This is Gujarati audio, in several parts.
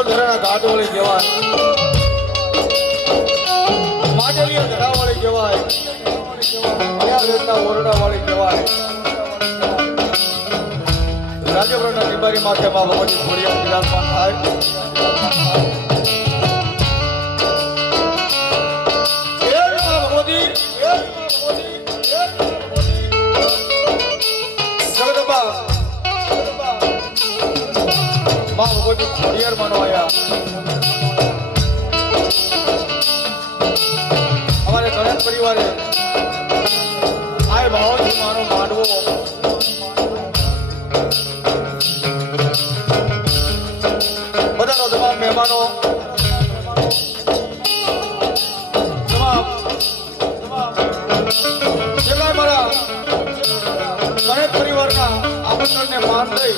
જળધરાના ઘાટ વળી કહેવાય, માટેલીયા ધરા વાળી કહેવાય, ભયાવેદના ઓરડા વાળી કહેવાય, રાજ્યભરના ટીબારી માથે માં ભગવતી ખોડિયાર બિરાજમાન થાય. માં ભગવતી ખોડિયાર માનો આયા. અમારે ગણેશ પરિવારે આ ભાવથી માનો માંડવો બધાનો તમામ મહેમાનો જેટલા મારા ગણેશ પરિવારના આમંત્રણને માન દઈ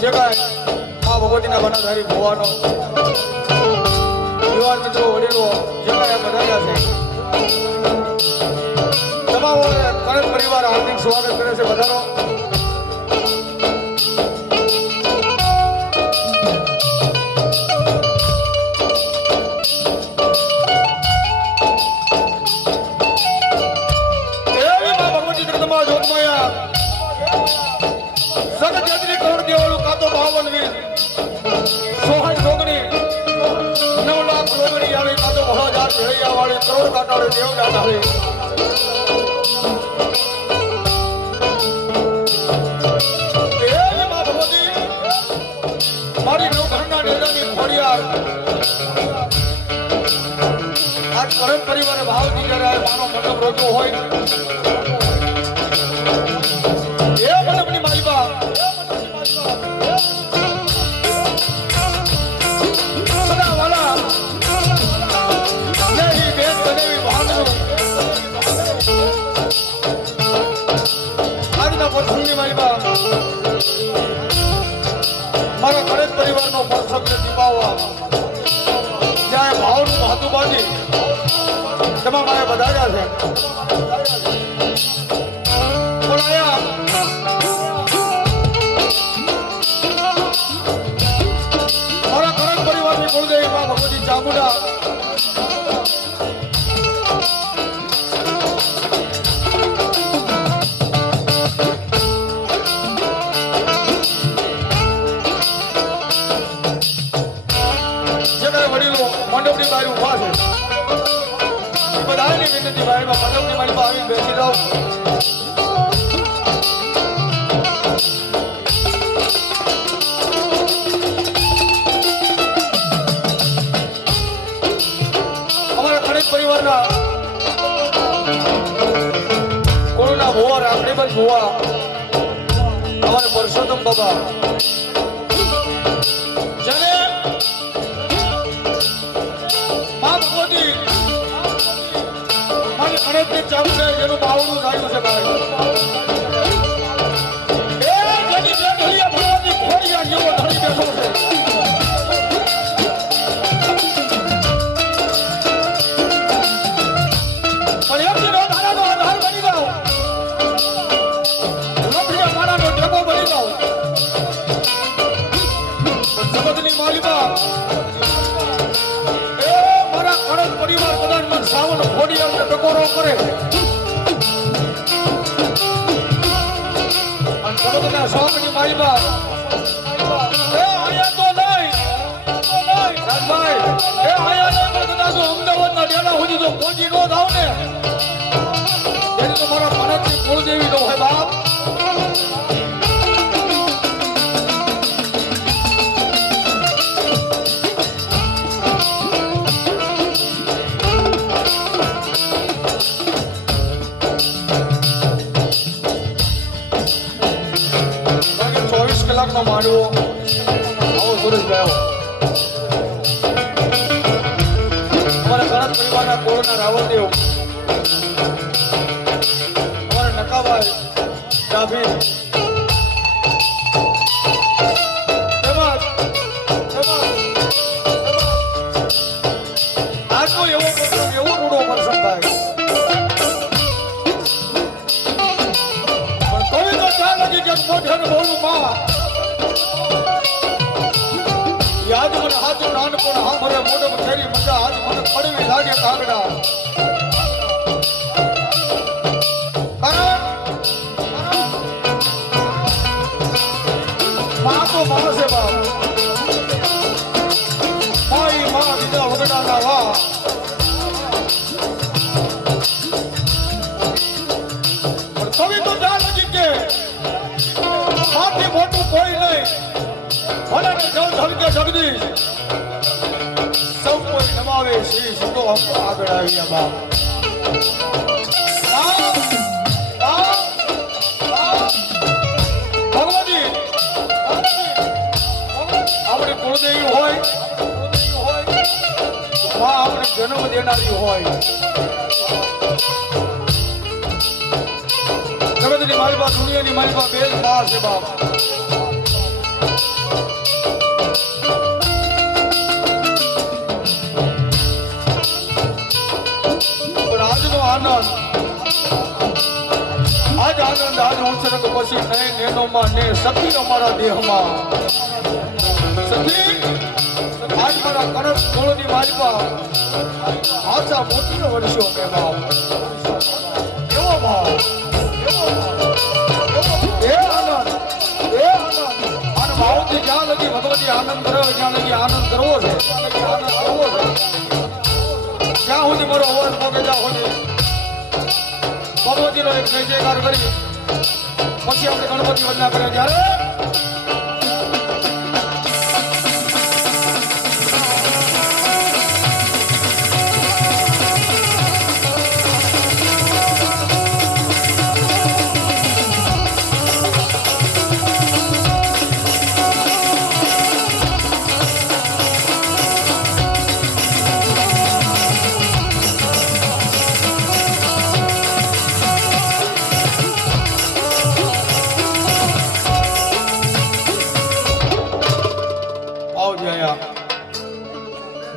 જે કાંઈ મા ભગવતીના બનાધારી ભવાનો યુવાન મિત્રો વડીલો જે કાંઈ બધા છે તમામ ગણેશ પરિવાર હાર્દિક સ્વાગત કરે છે બધાનો. કરોડ કાટાળે દેવ દાદા હે મા ભગવતી મારી નવ ઘરના નેજાની ખોડિયાર આ કરમ પરિવારે ભાવ દીકરા માનો મતલબ રોજો હોય એ મતલબની માલિકા સદા વાલા મારા ગણેશ પરિવારનો પ્રસંગ દીપાવવા જ્યાં ભાવનું મહત્વ બાંધી તેમાં મારે વધાર્યા છે. મારા ગણેશ પરિવારની કુળદેવી માં ભગવતી ચામુંડા મંડપની બારી ઉભા છે બધાની વિનંતી બારીમાં મંડપની બારીમાં આવીને બેસી જાઓ. અમારા ગણેશ પરિવારના કોરોના ભુવા રાખડીબંધ ભુવા અમારે પરસોત્તમ બાબા જેને ગણેશની ચામડે જેનું બાવડું થયું છે ભાઈ એ જેની બે ધડિયા ભગવતી ખોડિયાર જેવો ધડી બેઠો છે. પણ એમની ધારાનો આધાર બની જાઓ, લખીયા મારાનો ટેકો બની જાઓ. જગતની માલિકા પરિવાર બધાને સાવન ખોડિયારને ટકોરો કરે અને જગતના શોખની માલિકા એ આયા તો નહીં રાજભાઈ એ આયા નહીં પણ કદાચ અમદાવાદના ડેલા સુધી તો પહોંચી નો થાવ ને એની તો મારા ભારતની કુળદેવી નો હોય બાપ. કલાકનો માંડવો આવો સુરજ ગયો. અમારા ગણેશ પરિવારના કોરોના રાવલદેવ અમારા નકાભાઈ ડાભી આજનો એવો પ્રસંગ એવો રૂડો પ્રસંગ થાય પણ કોઈ તો ચાલ નથી કે મોઢે બોલું માં લાગે કાગડા માં તો માણસ છે બાપ માઈ માં બીજા વગડાના વા પણ કવિ તો જાણ લગી કે માથી મોટું કોઈ નહીં ભલે જળ ધલકે જગદીશ સૌ કોઈ નમાવે શ્રી સુતો આગળ આવ્યા બાપ ભગવતી આપણી કુળદેવી હોય માં આપણી જન્મ દેનારી હોય જગતની મારી બા દુનિયાની મારી બા બે જ માં છે બાપ આનંદ આજ આનંદ આજ ઉછરક પછી નય નેનોમાં ને સખી અમારા દેહમાં સખી આજ મારા કનક કોળની માલિકા આશા મોતીનો વર્ષો મેં બાપ એવો ભાવ એ આનંદ અને ભાવથી જ્યાં લગી ભગવતી આનંદ કરે જ્યાં લગી આનંદ કરવો છે ત્યાં સુધી મારો અવાજ પોકે જ્યાં સુધી ભગવતીનો એક જય જયકાર કરી પછી આપણે ગણપતિ વંદના કર્યા ત્યારે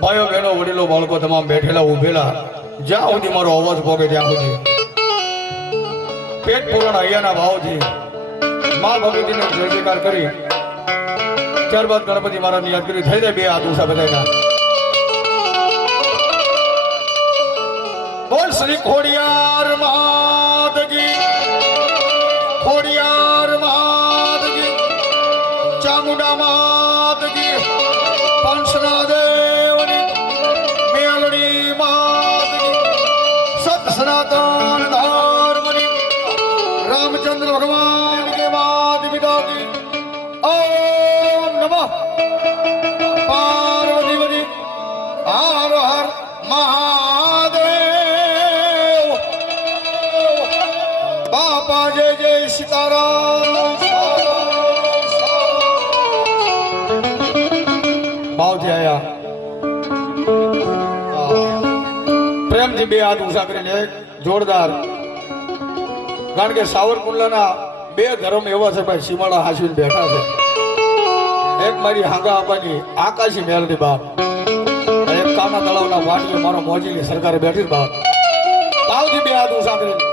ભાઈઓ બહેનો વડીલો બાળકો તમામ બેઠેલા ઉભેલા જ્યાં સુધી મારો અવાજ પોકે ત્યાં સુધી પેટ પૂરણ અહીંયાના ભાવથી મા ભગવતીને જય જયકાર કરી ત્યારબાદ ગણપતિ મહારાજની યાદ કરી થઈ જાય બે હાથ ઊંચા બધાના બોલ શ્રી ખોડિયાર માતકી ખોડિયાર માતકી ચામુંડા માતકી પંચના सनातन धर्मनि रामचंद्र भगवान के माता पिता की ओम नमः पार्वती हर हर महादेव बापा जय जय सीताराम भावથી आया પ્રેમથી બે હાથ ઊંચા કરીને જોરદાર કારણ કે સાવરકુંડલાના બે ધર્મ એવા છે ભાઈ સીમાડા હાસીને બેઠા છે એક મારી હાંગા આપવાની આકાશી મેલની બાપ એક કાના તળાવના વાડીએ મારો મોજીની સરકારે બેઠી બાપ ભાવથી બે હાથ ઊંચા કરીને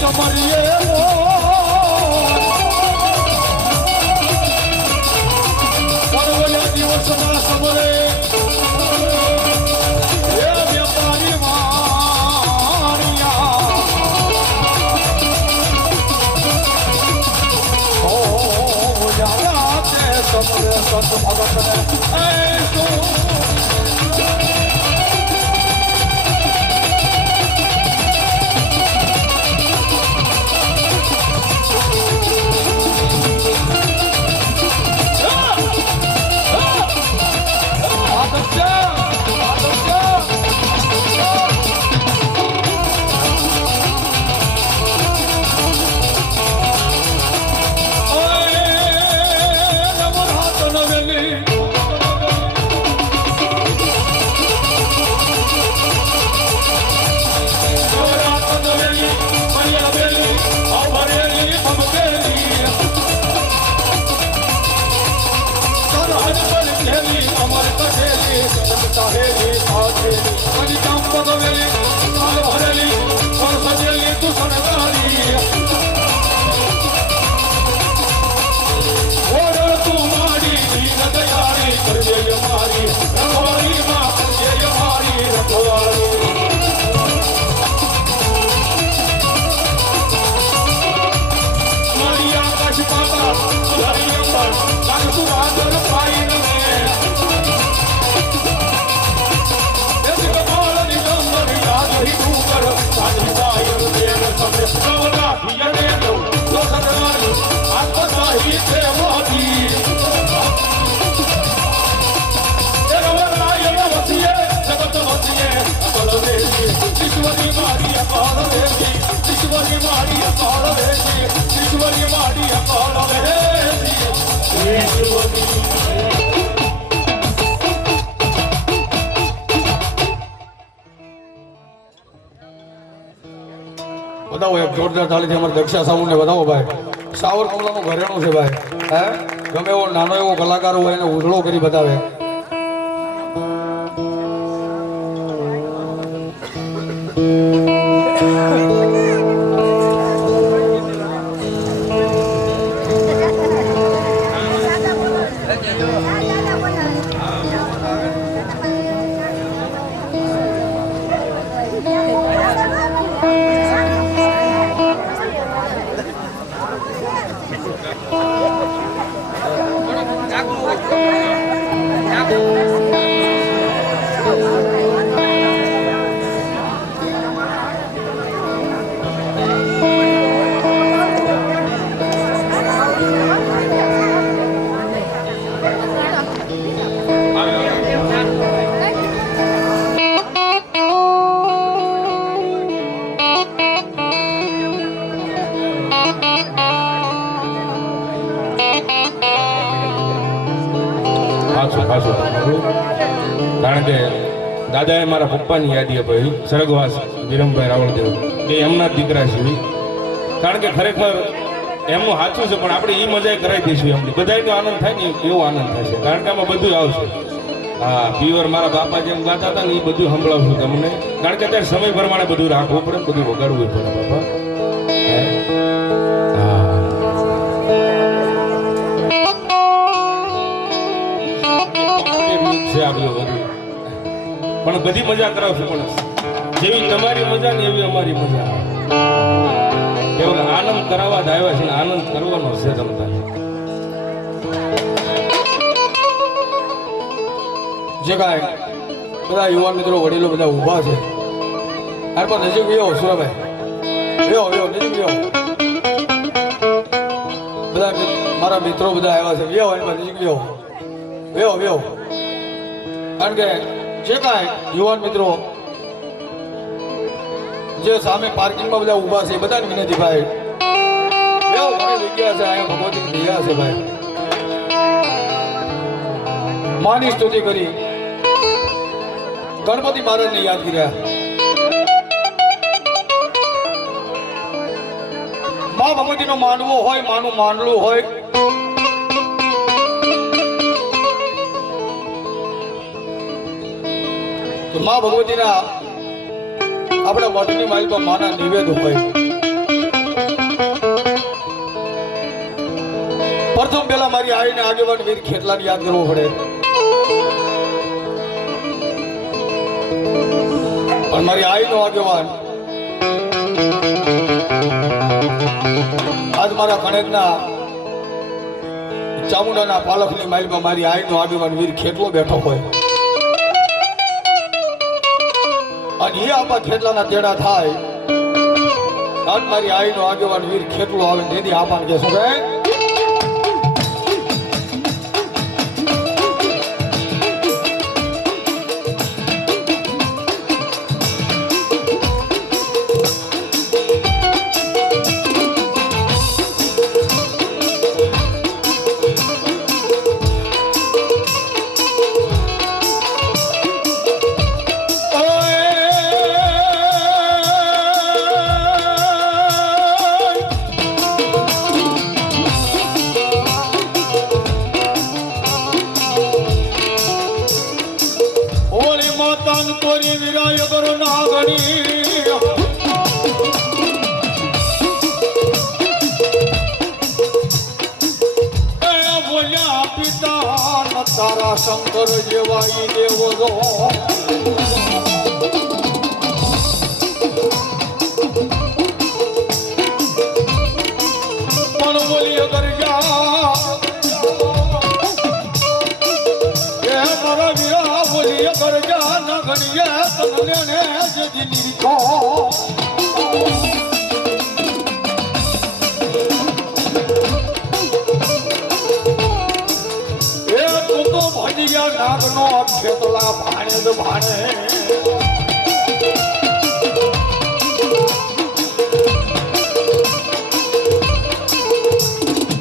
સમરીએ પરવલે દિવસના સમરે એ વ્યાપારી મારિયા ઓ જાયા તે સમરે સંત ભગતને એ बताओ एक जोरदार ताली थी हमारे दक्षा साहू ने बताओ भाई सावर कमला घरेणुं छे भाई है गमे एवो नानो एवो कलाकार होय एने उजळो करी बतावे કારણ કે દાદાએ મારા પપ્પાની યાદી અપાવી સ્વર્ગવાસ વિરમભાઈ રાવળદેવ એ એમના જ દીકરા છે કારણ કે ખરેખર એમનું સાચું છે પણ આપણે એ મજા કરાવી દઈશું એમની બધાનો આનંદ થાય ને એવો આનંદ થશે કારણ કે આમાં બધું આવશે હા પ્યોર મારા બાપા જેમ ગાતા હતા ને એ બધું સંભળાવશું તમને કારણ કે અત્યારે સમય પ્રમાણે બધું રાખવું પડે બધું વગાડવું પડે બાપા પણ બધી મજા કરાવશું પણ જેવી તમારી મજા ને એવી અમારી મજા કેવલ આનંદ કરાવવા જ આવ્યા છે ને આનંદ કરવાનો છે તમને જે કાંઈ બધા યુવાન મિત્રો વડીલો બધા ઊભા છે આ પણ નજીક વ્યો સુરાભાઈ વ્યો નજીક વ્યો બધા મારા મિત્રો બધા આવ્યા છે વ્યો એમાં નજીક વ્યો કારણ કે જે કાંઈ યુવાન મિત્રો જે સામે પાર્કિંગમાં બધા ઊભા છે બધાને વિનંતી ભાઈ ઘણી જગ્યા છે અહીંયા ભગવતીની દયા છે ભાઈ માની સ્તુતિ કરી ગણપતિ મહારાજને યાદ કર્યા મા ભગવતીનો માનવો હોય માનું માનલું હોય તો મા ભગવતીના આપણા વટની માલિકા માના નિવેદ હોય પ્રથમ પેલા મારી આઈને આગેવાન વીર ખેતલાને યાદ કરવો પડે. પણ મારી આઈનો આગેવાન આજ મારા કણેજના ચામુંડાના પાલખની માઇલમાં મારી આઈનો આગેવાન વીર ખેતલો બેઠો હોય અને એ આપા ખેતલાના તેડા થાય આજ મારી આઈનો આગેવાન વીર ખેતલો આવે તેથી આપાને કહેશો કે તારા શંકર જેવા દેવો જો પણ બોલી અગર જા એ મારા વીરા બોલી અગર જા ના ઘણીએ તને ને જે દિલી કો નાગનો ખેતલા ભાણે જ ભાણે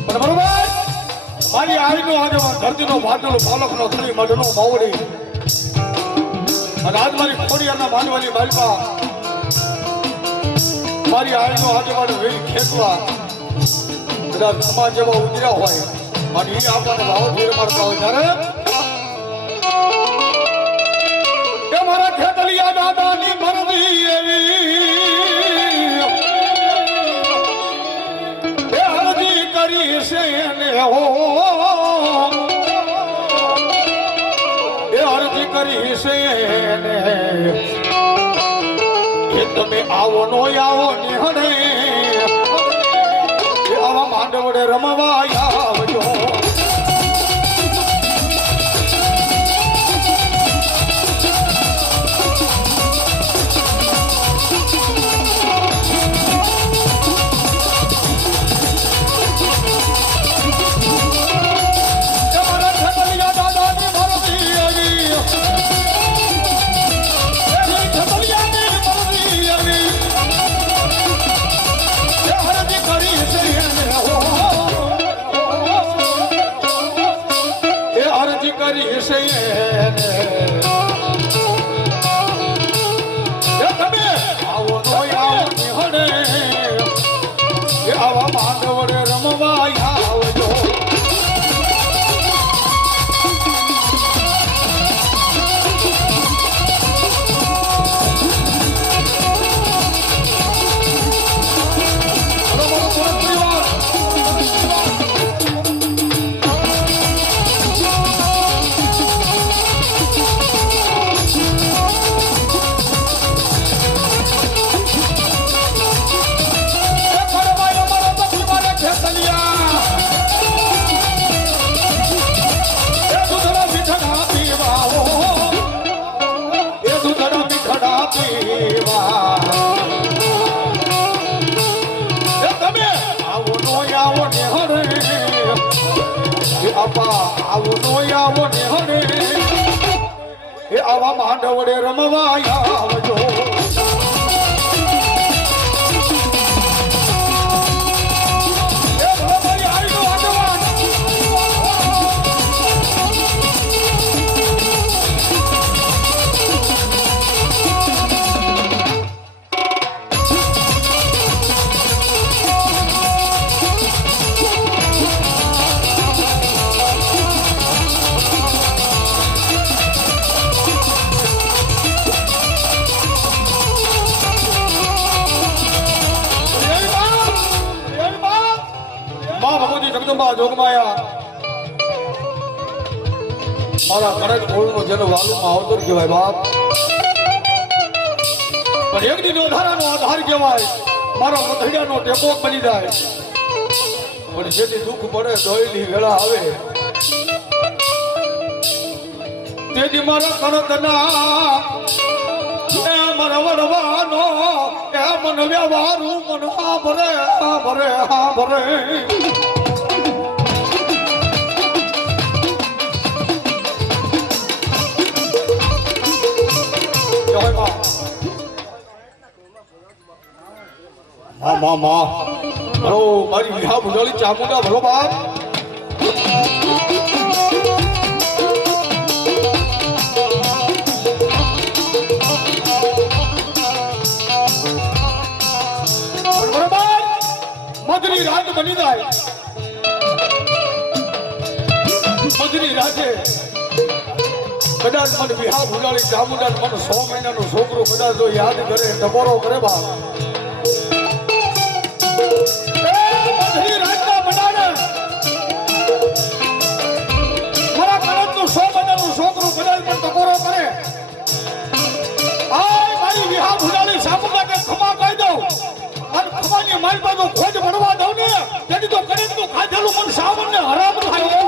બરોબર મારી આઈનો આગેવાન ધરતીનો ભાડલો પાલખનો થળી મઢનો માવડી અને આજ મારી ખોડિયાના માનવાની માલપા મારી આઈનો આગેવાન વીર ખેતલા કદાચ સમાજ જેવા ઉતર્યા હોય અને એ આપણને ભાવ ફેર મારતા હોય ત્યારે મારા ખેતલિયા દાદાની મરદી એવી એ હરજી કરી છે ને હો એ હરજી કરી છે ને એ તમે આવો નો આવો નિહણે એ આવા માંડવડે રમવા આવજો આવા માંડવડે રમવા આવજો આવો ને હરે એ આવા માંડવડે રમવા આવજો જગદંબા જોગમાયા મારા કણક બોલનો જેનો વાલુમાં આવતો કહેવાય બાપ, પણ એક દી વધારાનો આધાર કહેવાય, મારા મથડિયાનો ટેકો બની જાય. પણ જેથી દુઃખ પડે દોયલી વેળા આવે તેથી મારા કણકના એ મન વડવાનો એ મન વ્યવહારું મન હા ભરે હા ભરે હા ભરે. હલો મારી વિહા ભુજાલી ચામુંડા ભલો બાપ. મધની રાત બની જાય, મધની રાતે કદાચ મને વિહા ભુજાલી ચામુંડા મને 100 મહિનાનો છોકરો કદાચ જો યાદ કરે ટકોરો કરે બાપ, છોકરું કદાચ પણ ટકોરો કરે મારી વિહા ભુજાલી ચામુંડા કે ખમા કહી દઉં અને ખમાની મારી પાસે ખોજ ભણવા દઉં ને તેથી તો કદાચ તું ખાધેલું મન સાવન ને હરામ થાય.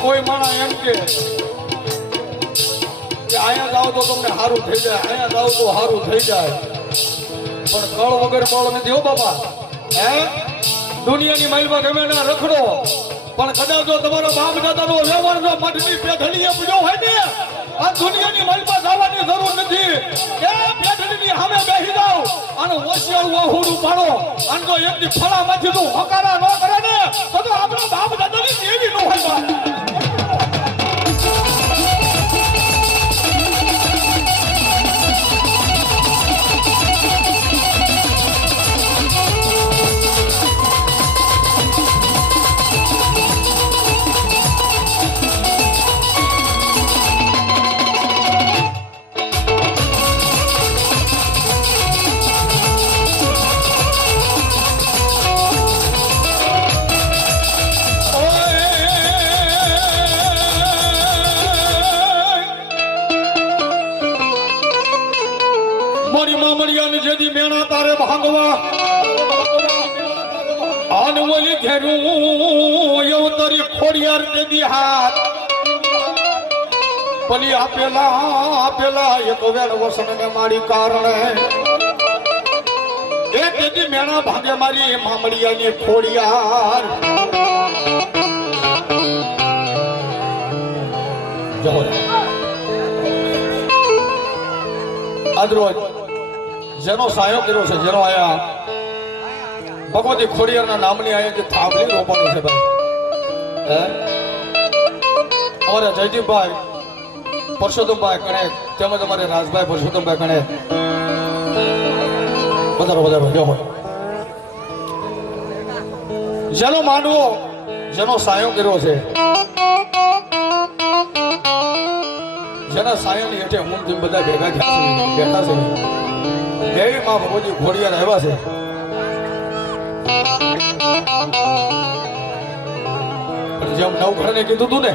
કોઈ માણસ એમ કે અહીંયા જાઓ તો તમને સારું થઈ જાય, અહીંયા જાઓ તો સારું થઈ જાય, પણ કળ વગર બળ નથી હો બાપા. દુનિયાની માઇલમાં ગમે ના રખડો પણ કદાચ જો તમારો બાપ દાદાનો વ્યવહાર જો મઠની પેઢળીએ પૂજો હોય ને આ દુનિયાની માઇલમાં જવાની જરૂર નથી. એ પેઢળીની સામે બેસી જાઓ અને હોશિયાર વાહુડું પાડો અને જો એકની ફળામાંથી તું હકારા ન કરે ને તો આપણા બાપ દાદાની દેવી ન હોય. ખોડિયાર દેવી હાથ પલી આપેલા એક વેણ વસન ને મારી કારણે એ દેવી મેણા ભાગે મારી મામડિયાની ખોડિયાર. આજ રોજ જેનો સાયો કર્યો છે, જેનો આયા ભગવતી ખોડિયારના નામની આયા જે થાંભલી રોપવાનું છે ભાઈ, અમારે જયદીપભાઈ પરસોત્તમભાઈ કણેક તેમજ અમારે રાજભાઈ પરસોત્તમભાઈ કણેક વધારો જો હોય જેનો માંડવો જેનો સાયો કર્યો છે, જેના સાયાની હેઠે હું બધા ભેગા બેઠા છે દેવી માં ભગવતી ખોડિયાર આવ્યા છે. જેમ નવઘરને કીધું તું ને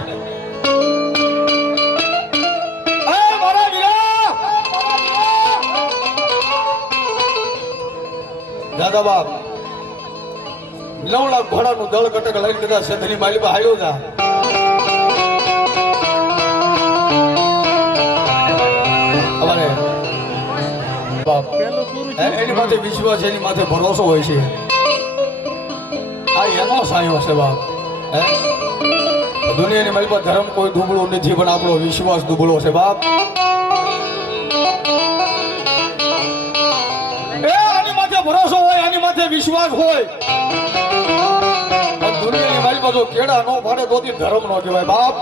દાદા બાપ 9 લાખ ઘોડાનું દળ કટક લઈને કદાચ શેઠની માલિકા હાલ્યો જા અમારે બાપ એની માથે વિશ્વાસ એની માથે ભરોસો હોય છે આ એનો સાયો છે બાપ હે દુનિયાની માલિકા ધર્મ કોઈ દુબળો નથી પણ આપણો વિશ્વાસ દુબળો છે બાપ ભરોસો હોય આની માથે વિશ્વાસ હોય દુનિયાની મારી બાજુ કેડા નો ફાડે તો ધર્મ નો કહેવાય બાપ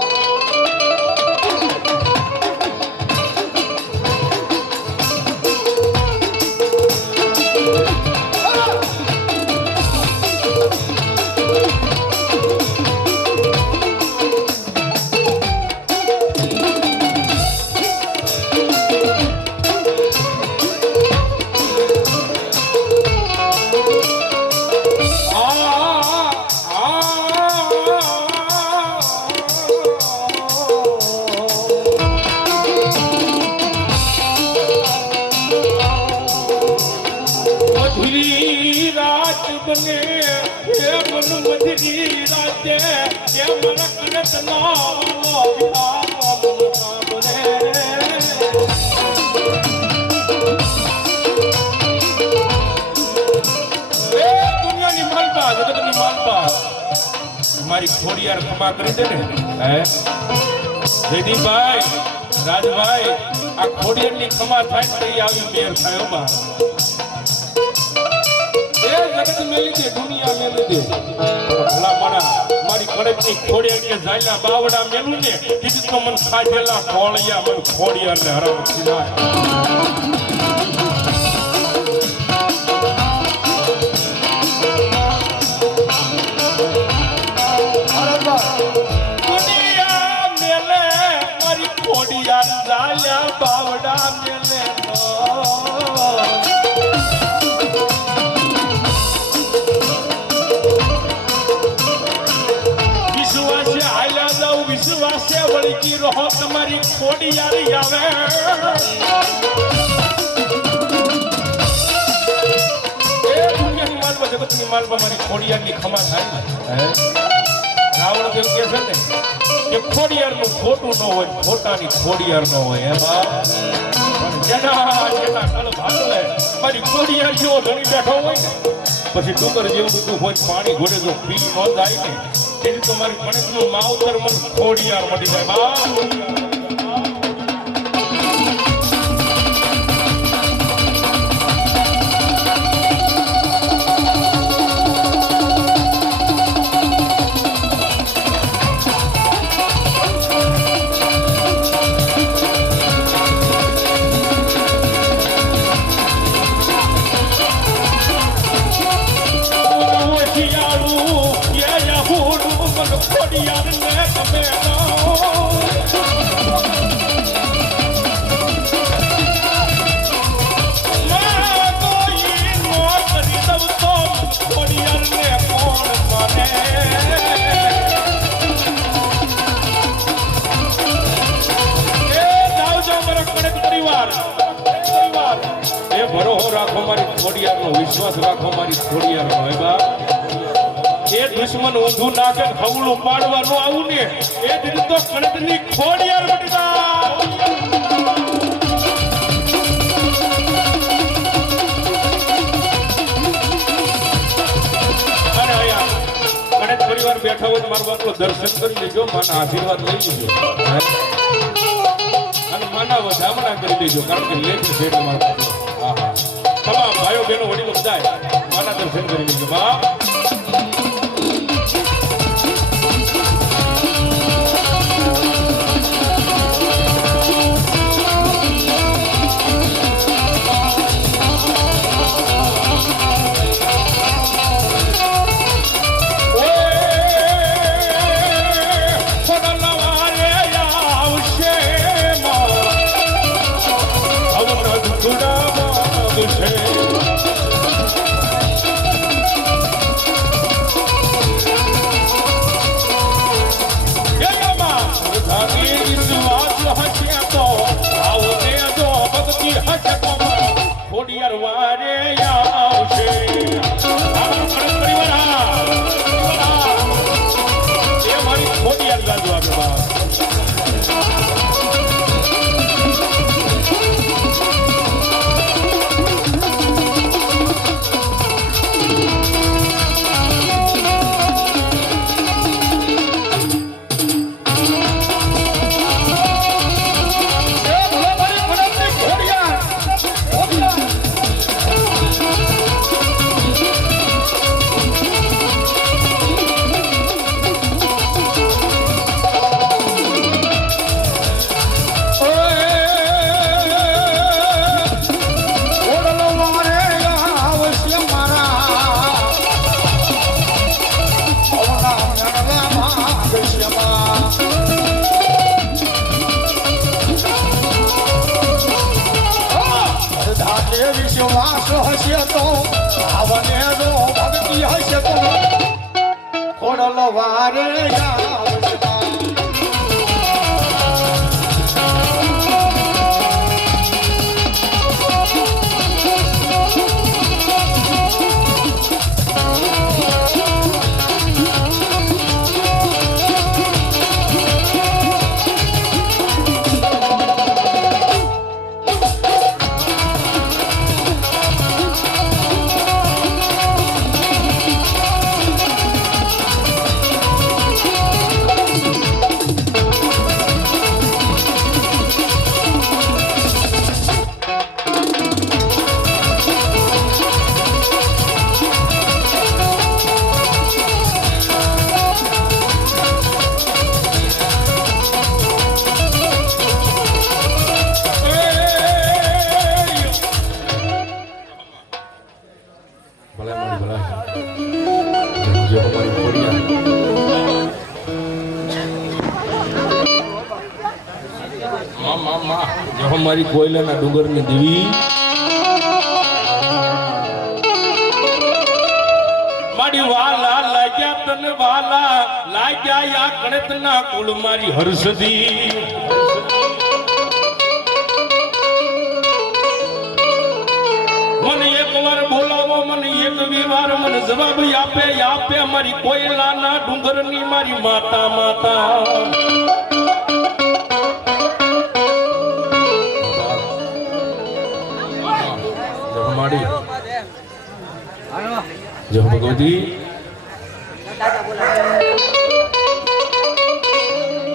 મારી ખોડિયાર ખમા કરી દે ને હે જયદીપભાઈ રાજભાઈ આ ખોડિયારની ખમા થાય તો આવી મેર થાય બા એ જગત મેલી દે દુનિયા મેલી દે ભલા મારા મારી કડકની ખોડિયાર કે જાયલા બાવડા મેલું ને કીધું તો મન ખાધેલા ખોળિયા મન ખોડિયાર ને હરામ ખીલાય બાવડા મેલે વિશ્વાસે હાલ્યા જાવ વિશ્વાસે વળગી રહો તમારી ખોડી યારી આવે એ દુનિયાની માલમાં જગતની માલમાં મારી ખોડિયારની ખમા થાય રાવણ દેવ કે છે ને કે ખોડિયારનું ખોટું ન હોય ખોટાની ખોડિયાર ન હોય જેના કલ ભાગલે મારી ખોડિયાર જેવો ધણી બેઠો હોય ને પછી ડુંગર જેવું બધું હોય પાણી ઘોડે જો પી ન જાય ને એની તો મારી ગણેશનું માવતર મન ખોડિયાર મળી જાય બા વિશ્વાસ રાખો મારી ખોડિયાર નો બા એ દુશ્મન ઊંધું નાખે ખવડું પાડવાનું આવું ને એ દીધી તો કણકની ખોડિયાર બટકા અને અહીંયા કણક પરિવાર બેઠા હોય મારા બાપનો દર્શન કરી લેજો માના આશીર્વાદ લઈ લેજો અને માના વધામણા કરી લેજો કારણ કે લેખ છે તમારા હા હા તમામ ભાઈઓ બહેનો વડીલો બધા માના દર્શન કરી લેજો બા બાપ રે બાપ વિશ્વાસ હશે તો આવને જો ભક્તિ હશે તો ખોડલ વારે મારી કોયલાના ડુંગરની દેવી મારી વાલા લાગ્યા તને વાલા લાગ્યા યા ગણતના કુળ મારી હર્ષદી મને એક વાર બોલાવો મને એક વાર મને જવાબ આપે મારી કોયલાના ડુંગરની મારી માતા માતા જય ભગવતી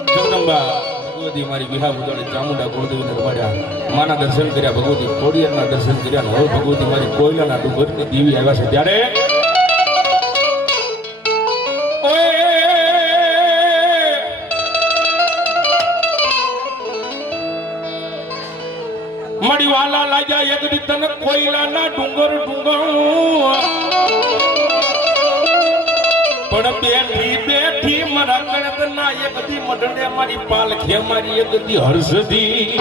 જગદંબા ભગવતી મારી વિહા ઉજાડી ચામુંડા કુળદેવીને રમાડ્યા માના દર્શન કર્યા ભગવતી ખોડિયારના દર્શન કર્યા હવે ભગવતી મારી કોયલાના ડુંગરની દેવી આવ્યા છે ત્યારે મારી વાલા લાગ્યા એક દી તને કોયલાના ડુંગર પણ બેઠી મારા ગણતના એક દી મઢડે મારી પાલખે મારી એક દી હર્ષદી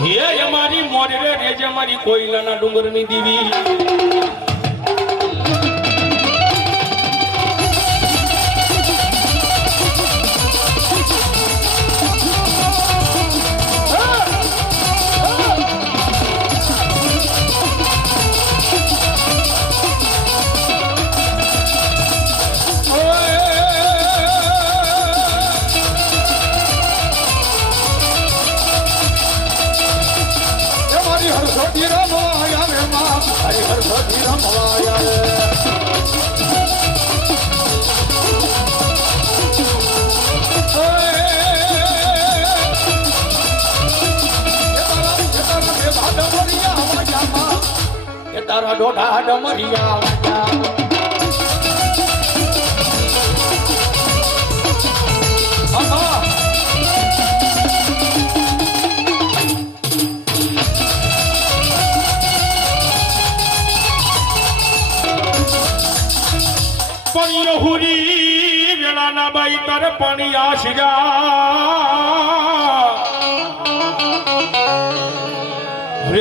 હે મારી મોરે રેજે મારી કોયલાના ડુંગરની દેવી તારા ડોઢા ડમરિયા પણ હુરી વેળાના બાઈ તારે પાણી આશરા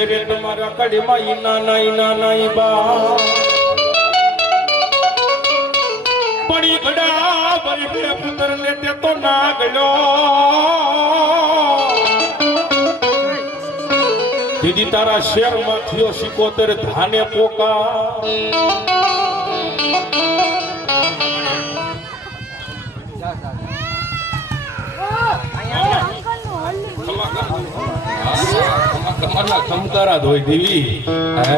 રે તમારા કડીમાં નાના બા પડી ગડા ભરી બે પુત્ર લેતે તો ના ગયો દીદી તારા શેરમાં થયો સિકોતર ધાને પોકા અમારના ખમકારા ધોઈ દેવી હે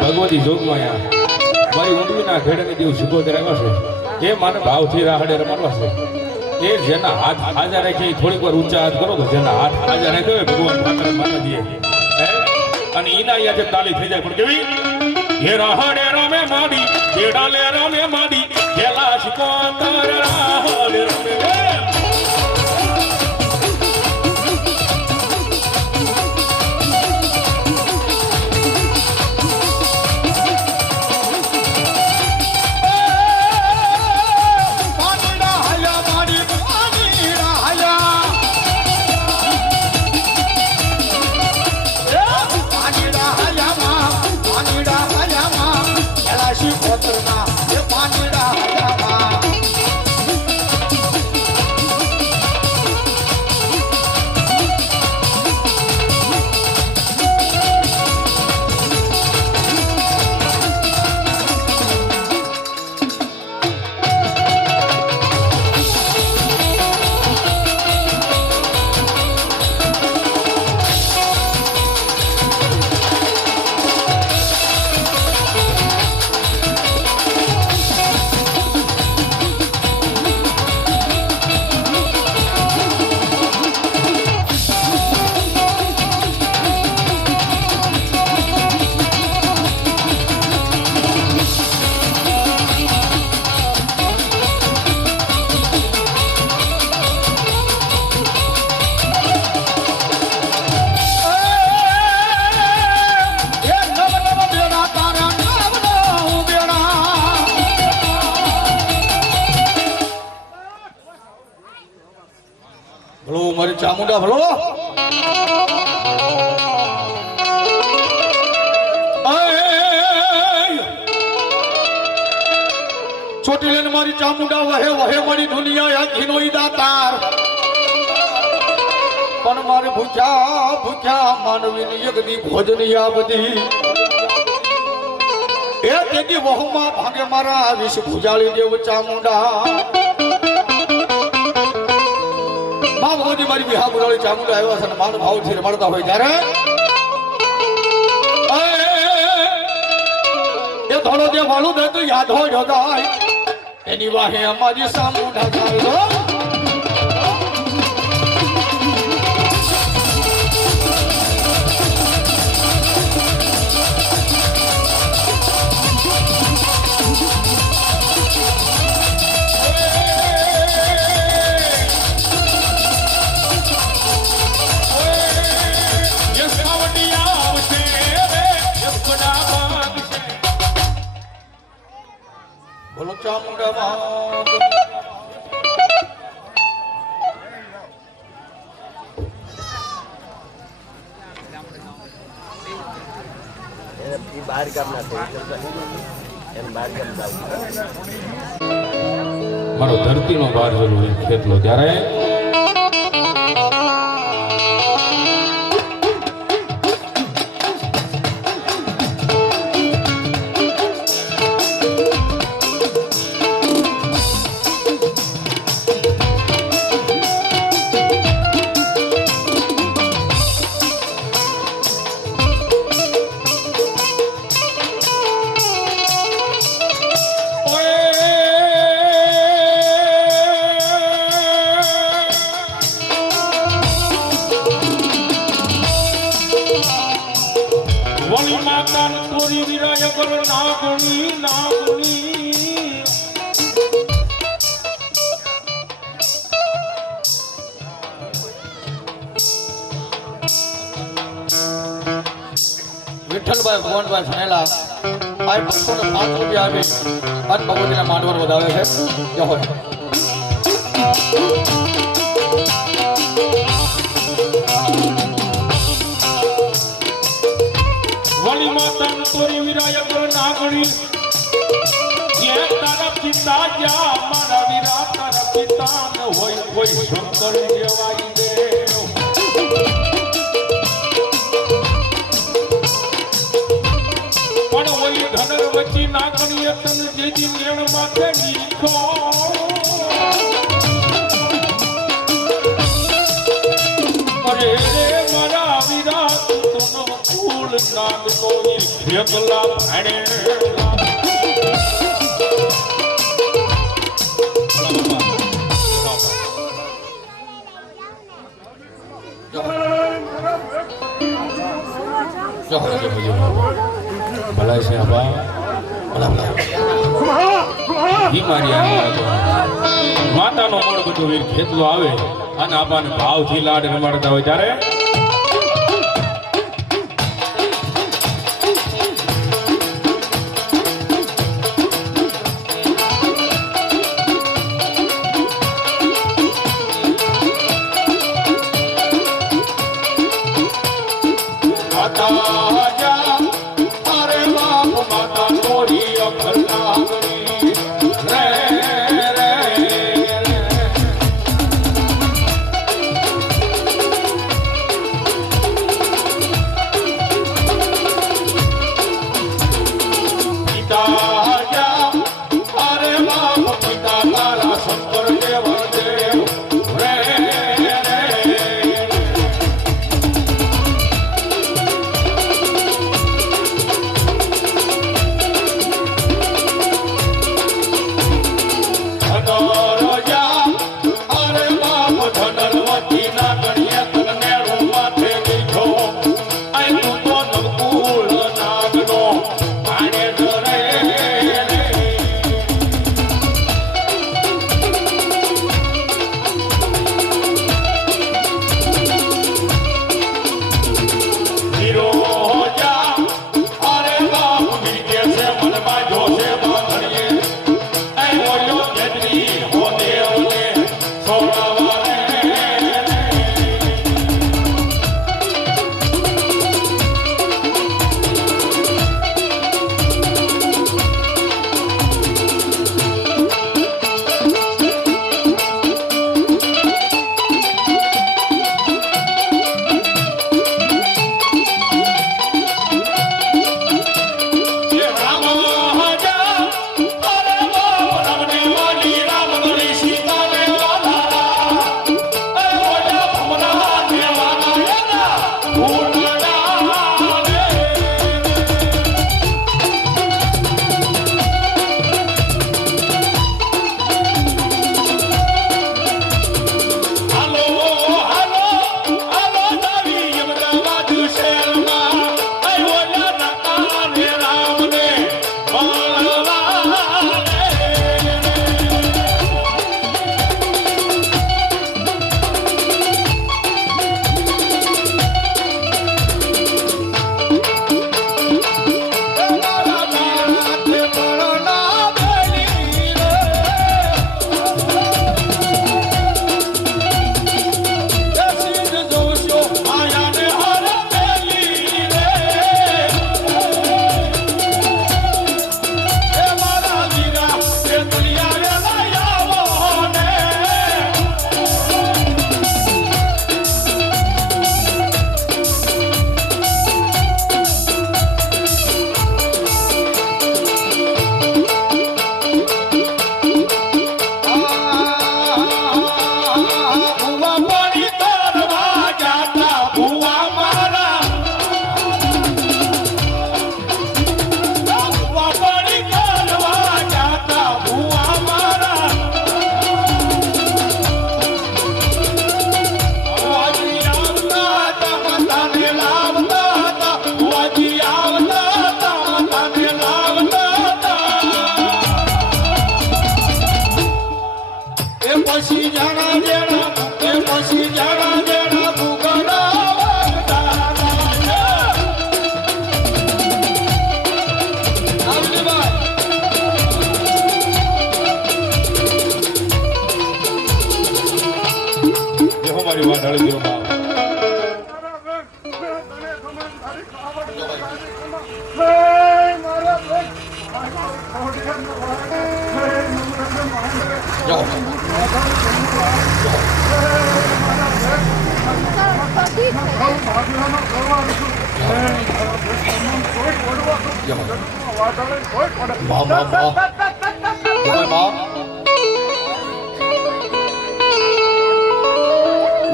ભગવતી જોગમાયા મારી ઊંડવીના ઘેડાની જેવું શિકોતર આવ્યો છે એ મને ભાવથી રાહડે રમાડવા છે એ જેના હાથ હાજર રાખે થોડીક વાર ઊંચા હાથ કરો તો જેના હાથ હાજર રાખે ભગવાન ઠાકર માતા દે હે અને એના યાદ તાલી થઈ જાય પણ કેવી એ રાહડે રમે માડી ઘેડાલે રમે માડી ખેલા શિકોતર રાહડે રમે મારી ચામુંડા ભલો છોટી લઈને મારી ચામુંડા વહે વહે મારી દુનિયા આખીનો ઈ દાતાર પણ મારે ભૂખ્યા ભૂખ્યા માનવીની યજ્ઞની ભોજની આ બધી એ તેની વહુમાં ભાગે મારા વિષ ભુજાળી દેવ ચામુંડા ભગવતી મારી બિહા બુરાળી ચામુંડા આવ્યા છે માન ભાવથી રમાડતા હોય ત્યારે એ ધોળો જે વાળું દે તો યાદ હોય જોદાય એની વાહે અમારી ચામુંડા ચાલો ચામુંડા बाहर करना મારો ધરતીનો બહાર જરૂરી ખેતલો ત્યારે વળી માતા તોરી વિરાય કર નાગણી નાગણી વિઠ્ઠલભાઈ ભગવાનભાઈ ભણેલા આ 505 રૂપિયા આપી અને ભગવતીના માંડવર વધાવે છે જય હો વળી માતા તોરી વિરાય કર નાગણી જે તારા પિતા જા મારા વિરા તારા પિતા ન હોય કોઈ શંકર જેવાઈ દે પણ ઓલી ધનર વચ્ચી નાગણીએ તન જેજી મેણ માથે નીખો અરે રે મારા વિરા તો શેતલા ભાણે ભલા છે આબા ઈ મારી માતાનો મોડ બધો વીર ખેતલો આવે અને આબાને ભાવથી લાડ રમાડતા હોય ત્યારે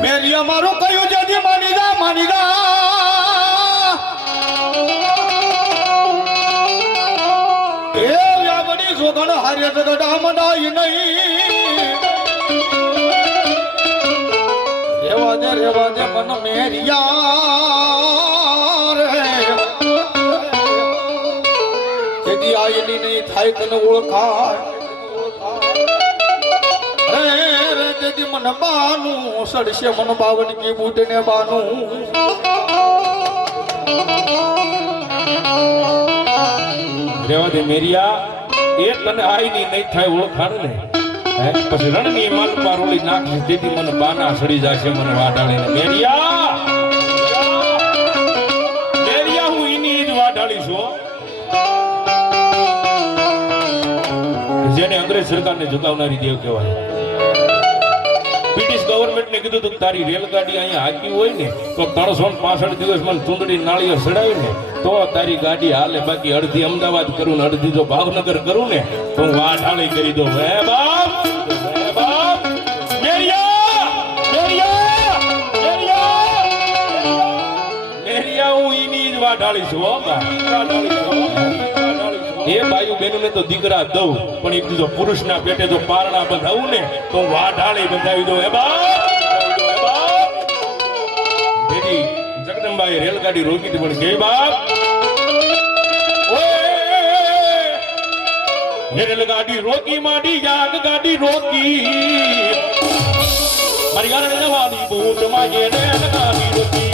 મેરી અમારું કયું જતી માની જા તારે તો ડામડાઈ નહીં રેવા દે મન મેરિયા રે કેદી આયલી નહીં થાય તને ઓળખાય રે કેદી મન બાનું સડશે મન બાવન કી બૂટ ને બાનું રેવા દે મેરિયા એ તને આઈની નહીં થાય ઓળખાણ ને પછી રણની માલપા રોળી નાખી તેથી મને બાના સડી જશે મને વાઢાળીને મેરિયા હું એની જ વાઢાળી છું જેને અંગ્રેજ સરકારને ઝુકાવનારી દેવ કહેવાય બ્રિટિશ ગવર્મેન્ટને કીધું હતું તારી રેલગાડી અહીંયા હાકી હોય ને તો 365 દિવસ મને ચૂંદડી નાળીઓ સડાવી ને તો તારી ગાડી હાલે બાકી અડધી અમદાવાદ કરું ને અડધી જો ભાવનગર કરું ને તો હું વાઢાળી કરી દઉં હે બાપ વાઢાળી છું એ બાયુ બેનોને તો દીકરા દઉં પણ એક જો પુરુષના પેટે જો પારણા બંધાવું ને તો હું વાઢાળી બંધાવી દઉં બેટી જગદંબાએ રેલગાડી રોકી હતી પણ કે બાપ રેલગાડી રોકી માડી યાદ ગાડી રોકી મારી યાર નવાની બૂટ માં રેલગાડી રોકી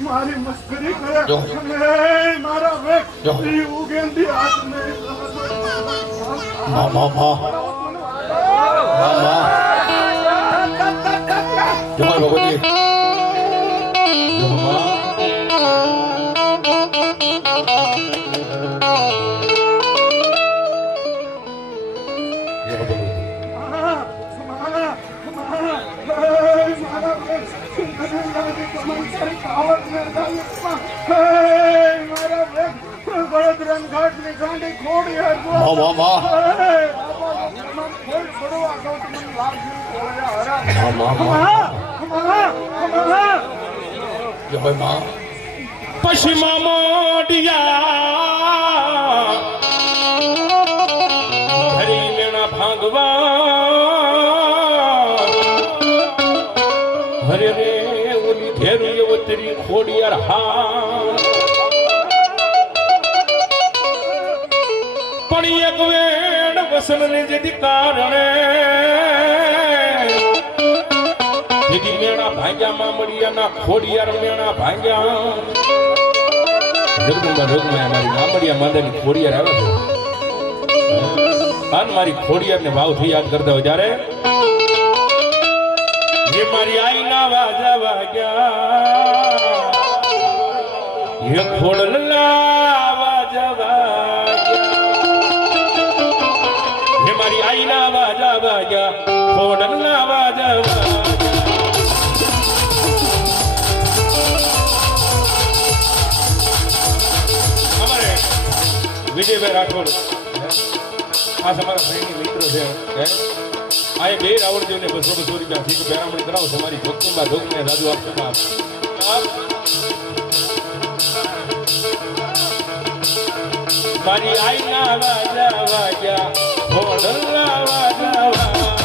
મારી મસ્કરી કરે મારા વેક ઉગેંદી હાથ મે પશ્ચિમા મોડિયા હરી મેણા ભાગવા હરે રે ઓલી ઘેરું એવો તેરી ખોડિયાર હા પણ એક વેણ વસન ને જેથી કારણે જેથી મેણા ભાગ્યા મામડિયાના ખોડિયાર મેણા ભાગ્યા જગદંબા જોગમાં મારી મામડિયા માદાની ખોડિયાર આવે છે અને મારી ખોડિયારને ભાવથી યાદ કરતા હોય જ્યારે જે મારી આઈના વાજા વાગ્યા એ ખોડલા વાજા વાગ્યા જે મારી આઈના વાજા વાગ્યા ખોડલા વાજા વાગ્યા વિજયભાઈ રાઠોડ આ તમારા ભાઈની મિત્ર છે આ બે રાવણદેવને 200 રૂપિયા થી બેરામણી કરાવશે મારી ભક્તુંબા ઢોકને રાજુ આપતા મારી આઈના વાજા વાજા હોડલા વાજા વાજા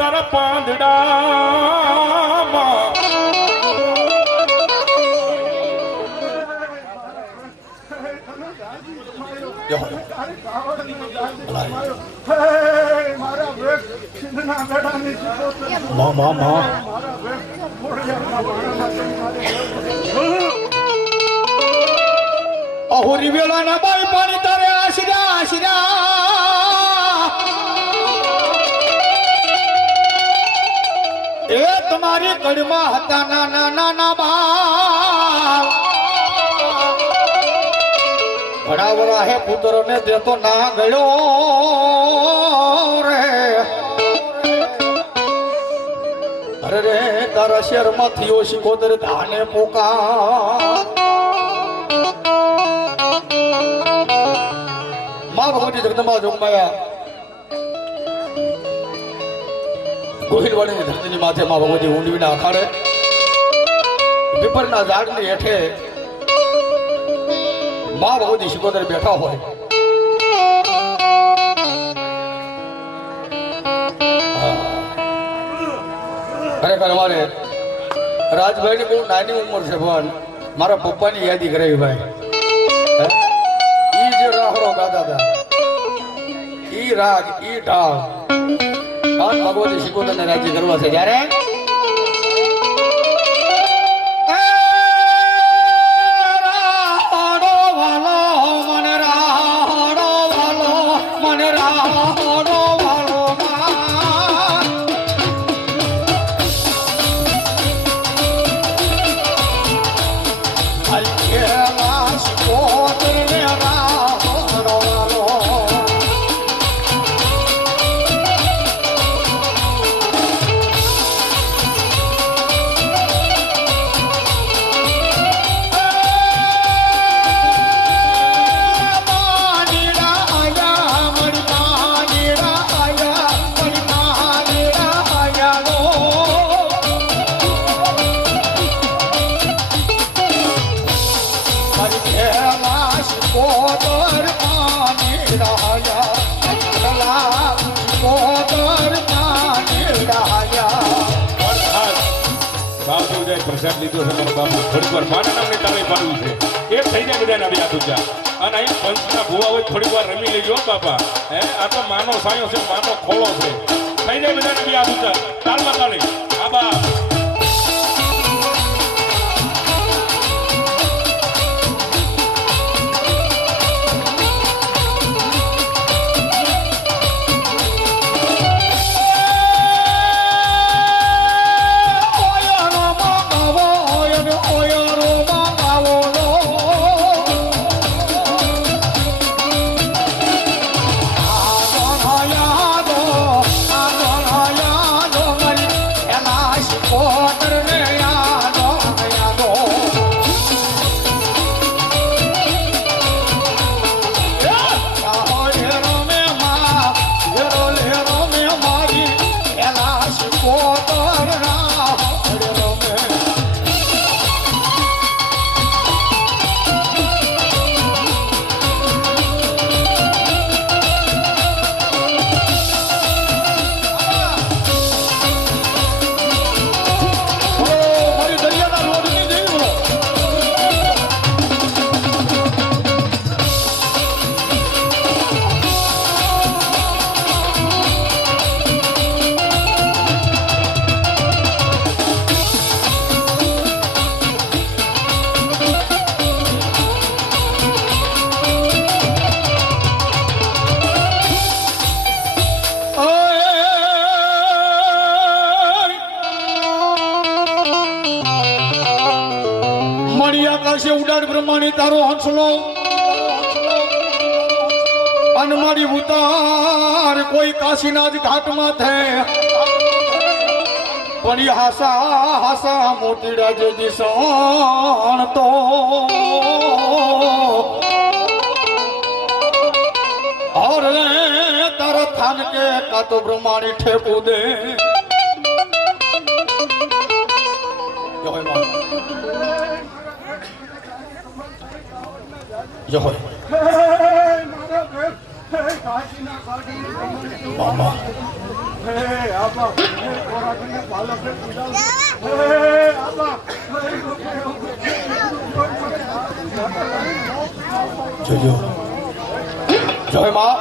તારા પાંદડામાં અહોરી વેળાના બાઈ પાણી તારે આશીરા આશીરા એ તમારી કડમાં હતા નાના નાના બાળ ઘણા વરા હે પુત્ર ને દેતો ના ગયો રે અરે રે તારા શેર માં થયો શિકોદર ધાને પોકા માં ભગવતી જગદંબા જોગમાયા ગોહિલવાડીની ધરતીની માથે માં ભગવતી ઊંડવીના અખાડે પીપરના ઝાડની હેઠે માં ભગવતી શિકોદર બેઠા હોય ખરેખર અમારે રાજભાઈની બહુ નાની ઉંમર છે પણ મારા પપ્પાની યાદી કરાવી ભાઈ ઈ જે રાહડો ગાતા હતા ઈ રાગ ઈ ઢાળ ભગવતી શિકોતરને રાજ્ય કરવા છે જ્યારે પ્રસાદ લીધો છે મારા બાપુ થોડીક વાર મારા નામને તમે પાડવું છે એ થઈ જાય બધાને આવી આ દુજા અને અહીં પંચના ભૂવા હોય થોડીક વાર રમી લેજો બાપા હે આ તો માનો સાયો છે માનો ખોળો છે થઈ જાય બધાને આવી આ દુજા તાલમાં તાળી આબા બ્રહ્માણી આકાશે ઉડાડ બ્રહ્માણી તારો હંસલો અને મારી ઉતાર કોઈ કાશીના જ ઘાટમાં થાય પણ ઈ હાસા હાસા મોતીડા જે દિસણ તો और तारा थान के का तो ब्रह्माणी ठेकू दे जो है મારા બેટ કાશીના કાઢી मामा આબા કોરાખને પાલક પૂજા આબા जो जो है माँ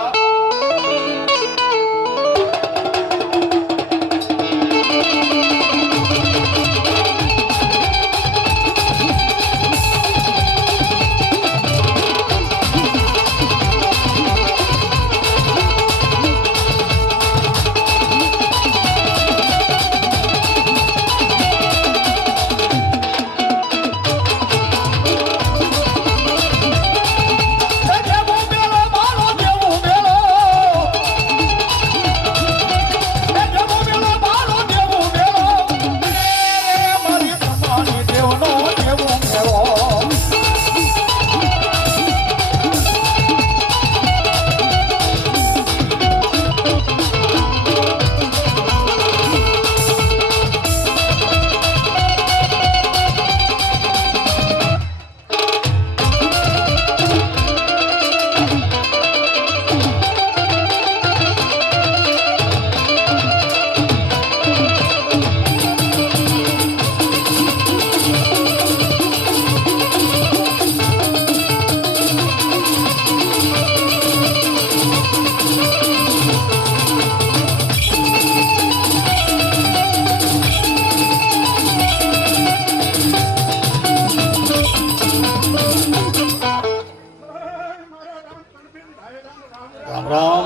राम राम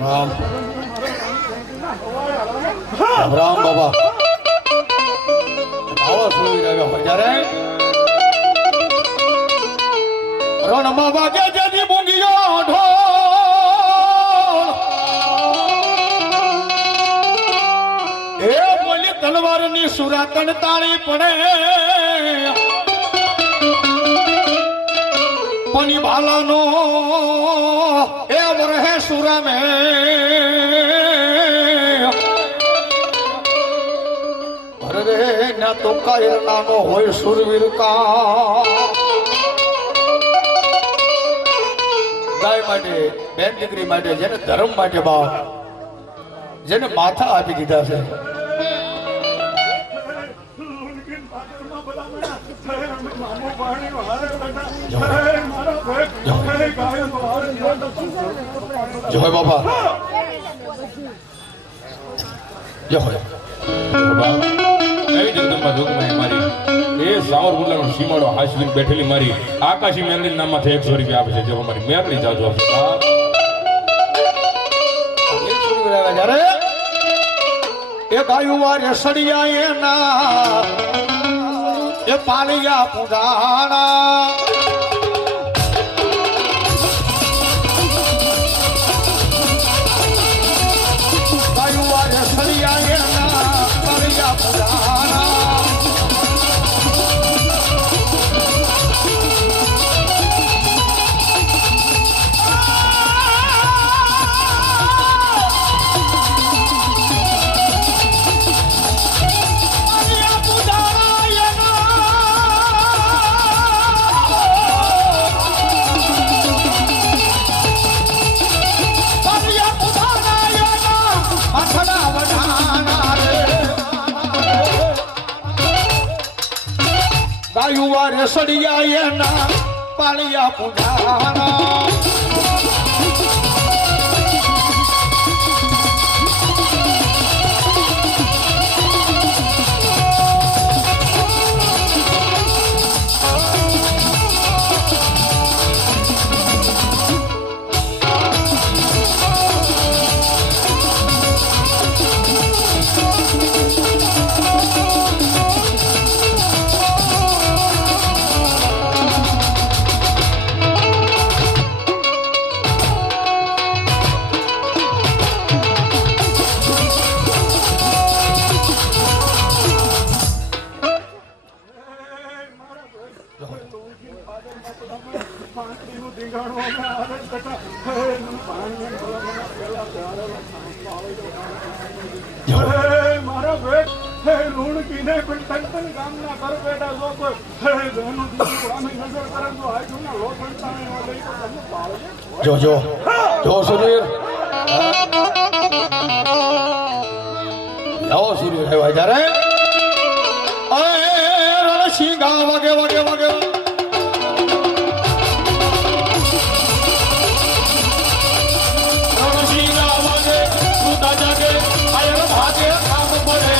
राम राम राम बाबा आवाज सुनी रहे हो जरे रण बाबा के जदी बुंगियो ढोल ए बोली तलवार नी सुरातन ताળી પડે पनी भाला नो ए वरहे सुरा में अरे ना तो कायर नानो होय सुरवीर का गाय माटे बेन दीकरी माटे जेने धर्म माटे बाप जेने माथा आपी दीधा छे जो है बाबा जो है બાબા એવી જગદંબા જોગમાએ મારી એ સાવર ગુલાનો સીમાડો હાસવીને બેઠેલી મારી આકાશી મેરડી નામમાંથી 100 રૂપિયા આપે છે જો અમારી મેરડી જાજો આપે जरे ए गायु वारे सड़िया ना ए पालिया पुदाना गायु वारे सड़िया ना पालिया पुदाना गायु वारे सड़िया ना पालिया पुदाना વિનય પણ તન ગામના ઘર બેઠા જો કોઈ બેનું દીકરું આમે નજર કરે તો હાજુના લોખંડતાને લઈ તો તમને પાળે જો જો જો સુરીર લાવો સુરીર આવ્યા જ્યારે રણસિંહ ગા વાગે વાગે વાગે રણસિંહ ગા વાગે સુતા જાગે આયર ભાગે કામ પડે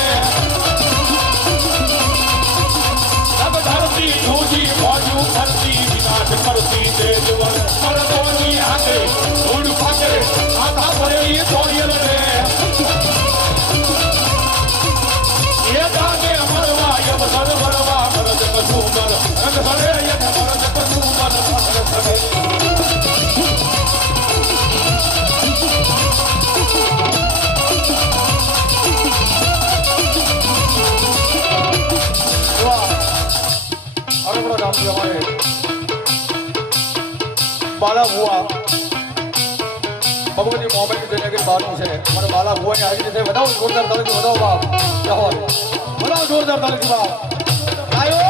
સબ ધરતી ધોજી બાજુ ધરતી વિનાશ કરતી દેજવર પરદોની હાથે ધૂળ ફાકે આખા ભરે એ છોડીએ રે એ દાગે મરવા યબ સર ભરવા મરદ કસુમર રંગ ભરે યબ મરદ કસુમર મરદ ભરે અરબડા ગામથી અમારે બાલા ભુવા ભગવતી મોબાઈલ જનગર બારનું છે મને બાલા ભુવાની આવી રીતે વધાવો જોરદાર તાલીથી વધાવો બાપ જહોર વધાવો જોરદાર તાલીથી બાપ આયો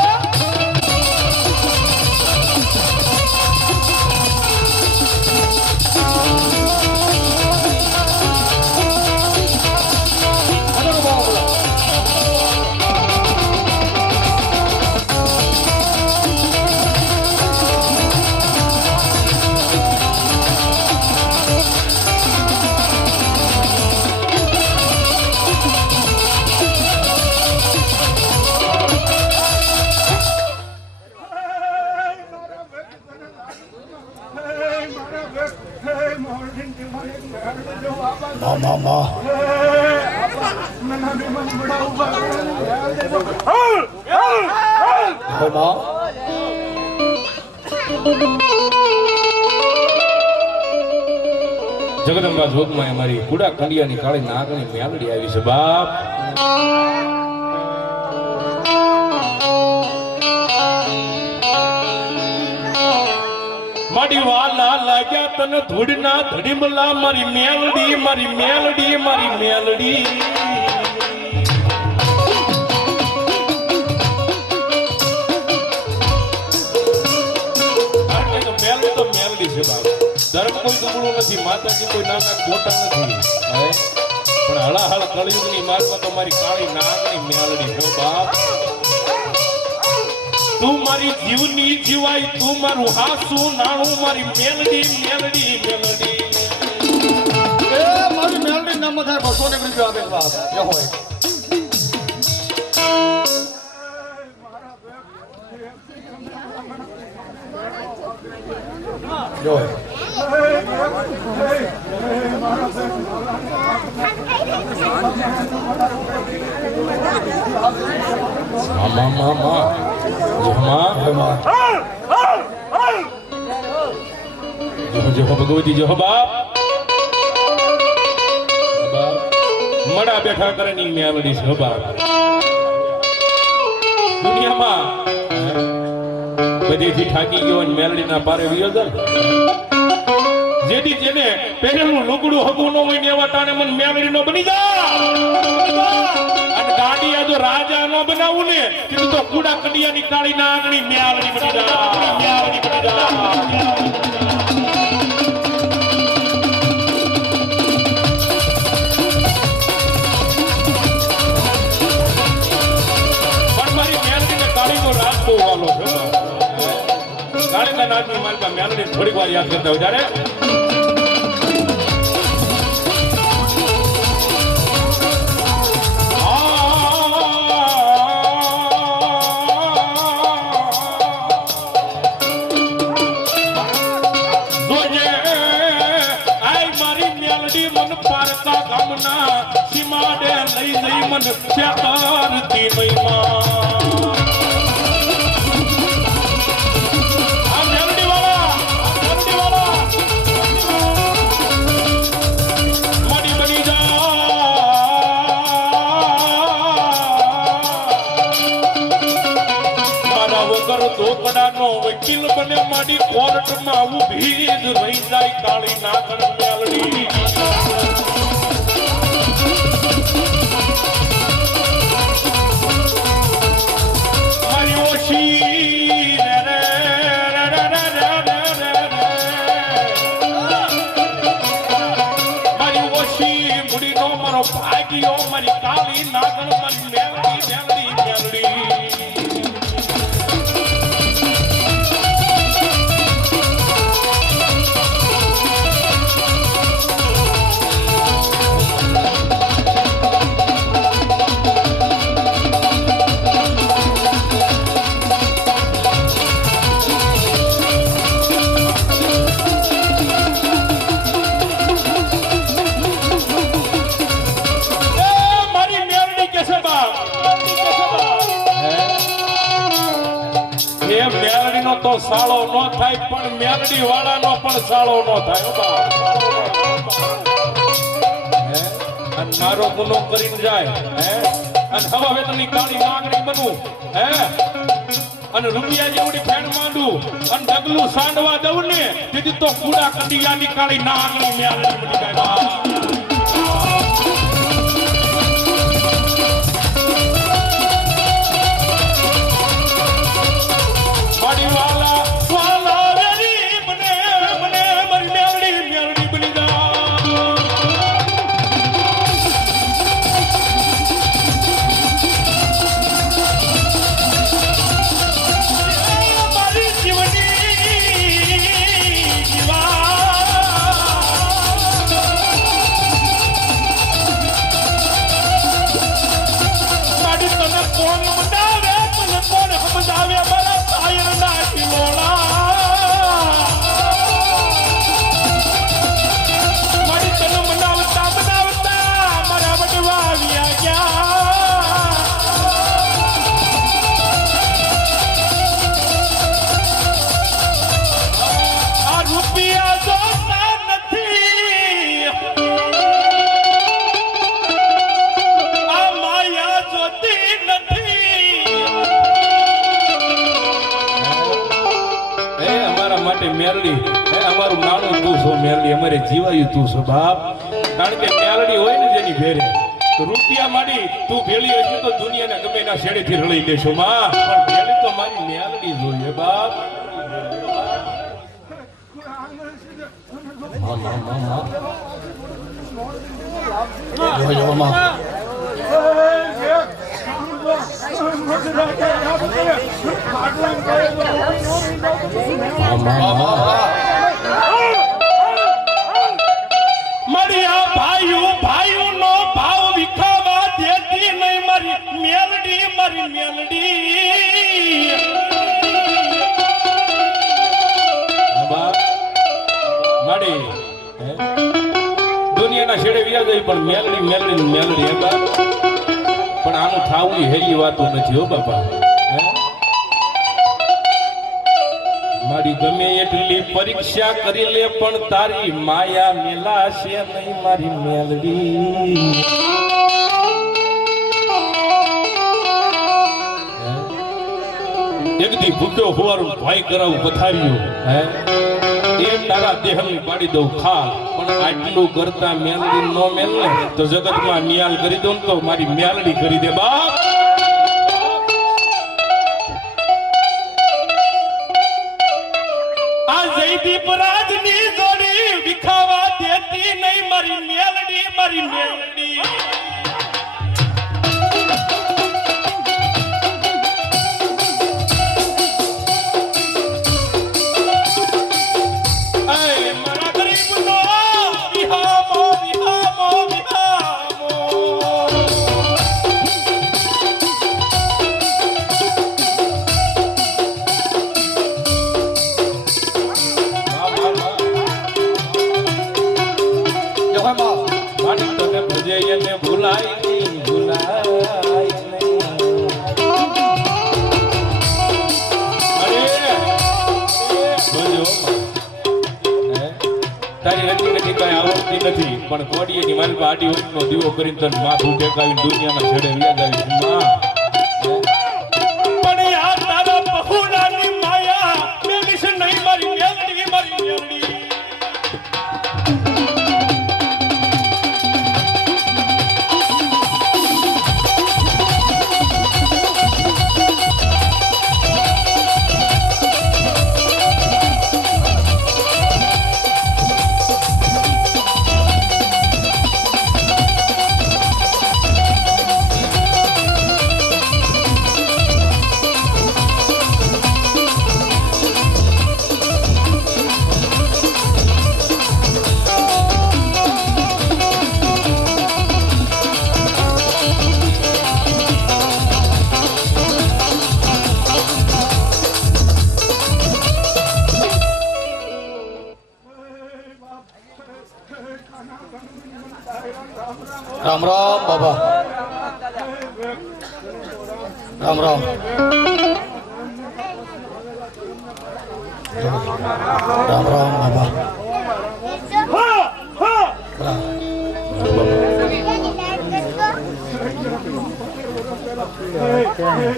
મામા જગદંબા જોગમાં અમારી કુડા કંડિયાની કાળી નાગની મેલડી આવી છે બાપ મારી વાલા લાગ્યા તને ધૂળના ધડીમલા મારી મેલડી મારી મેલડી મારી મેલડી તો મેલડી છે બાપ ધર્મ કોઈ દુબળું નથી માતાજી કોઈ નાના ખોટા નથી પણ હળાહળ કળિયુગની માર્ગમાં તો મારી કાળી નાગની મેલડી છે બાપ તું મારી જીવની જીવાય તું મારું હાસુ નાણું મારી મેલડી મેલડી મેલડી એ મારી મેલડી નામ થાય 200 રૂપિયા આપે બાપ જે હોય જો મામા મામા જો ભગવતી જો બાપ મડા બેઠા કરે ની મેલડી છે બાપ દુનિયામાં બધેથી થાકી ગયો અને મેલડીના પારે વિયો જાય જેથી જેને પહેરેલું લુગડું હગું ન હોય ને એવા ટાણે મને મેલડી નો બની જા અને ગાડી આ જો રાજા નો બનાવું ને કીધું તો કુડા કડિયાની કાળી નાગણી મેલડી બની જા મેલડી બની જા થોડીક વાર યાદ કરતા હોય ત્યારે મારી મેલડી મન પારકા ગામના સીમાડે લઈ જઈ મન ત્યારતી મહિમા ધોકડાનો વકીલ બને મારી કોર્ટમાં ઊભી જ રહી જાય કાળી નાગણ મેલડી પણ મારી મેલડી મેલડી તો સાળો નો થાય પણ મેલડી વાળાનો પણ સાળો નો થાય અને મારો ગુનો કરીને જાય અને હવા વેતનની કાળી માંગણી બનવું અને રૂપિયા જેવડી ફેણ માંડું અને ડગલું સાંડવા દઉં ને તેથી તો કુડા કડિયાની કાળી નાગણી મેલડી બની જાય મેલડી અમારું નાનું તું છો મેલડી અમારે જીવાયું તું છો બાપ કારણ કે મેલડી હોય ને જેની ભેરે તો રૂપિયા માંડી તું ભેળી હશે તો દુનિયાના ગમે એના શેડેથી રળી દેશો માં પણ ભેળી તો મારી મેલડી જોઈએ બાપ મારી આ ભાઈઓ નો ભાવ વિખાવા દેતી નહીં મારી મેલડી મારી દુનિયાના છેડે વ્યા ગઈ પણ મેલડી પણ આનું થાવું હેરી વાતું નથી હો બાપા મારી ગમે એટલી પરીક્ષા કરી લે પણ તારી માયા મેલાશે નહીં મારી મેલડી એકદી ભૂખ્યો હોવાનું ભાઈ કરાવું પથાર્યું એ તારા દેહની પાડી દઉં ખાલ પણ આટલું કરતા મેલડી નો મેલને તો જગતમાં નિયાલ કરી દઉં તો મારી મેલડી કરી દે બાપ આ જયદીપ રાજની જોડી વિખાવા દેતી નહીં મારી મેલડી નથી પણ કોડીએની મારી આડી ઓટનો દીવો કરીને તને માથું ટેકાવીને દુનિયામાં છેડે વ્યાજ આવી પણ યાર તારા બહુડાની માયા મેલીશ નહીં મારી મેલડી રામ રામ બાબા રામ રામ રામ રામ બાબા હા હા રામ.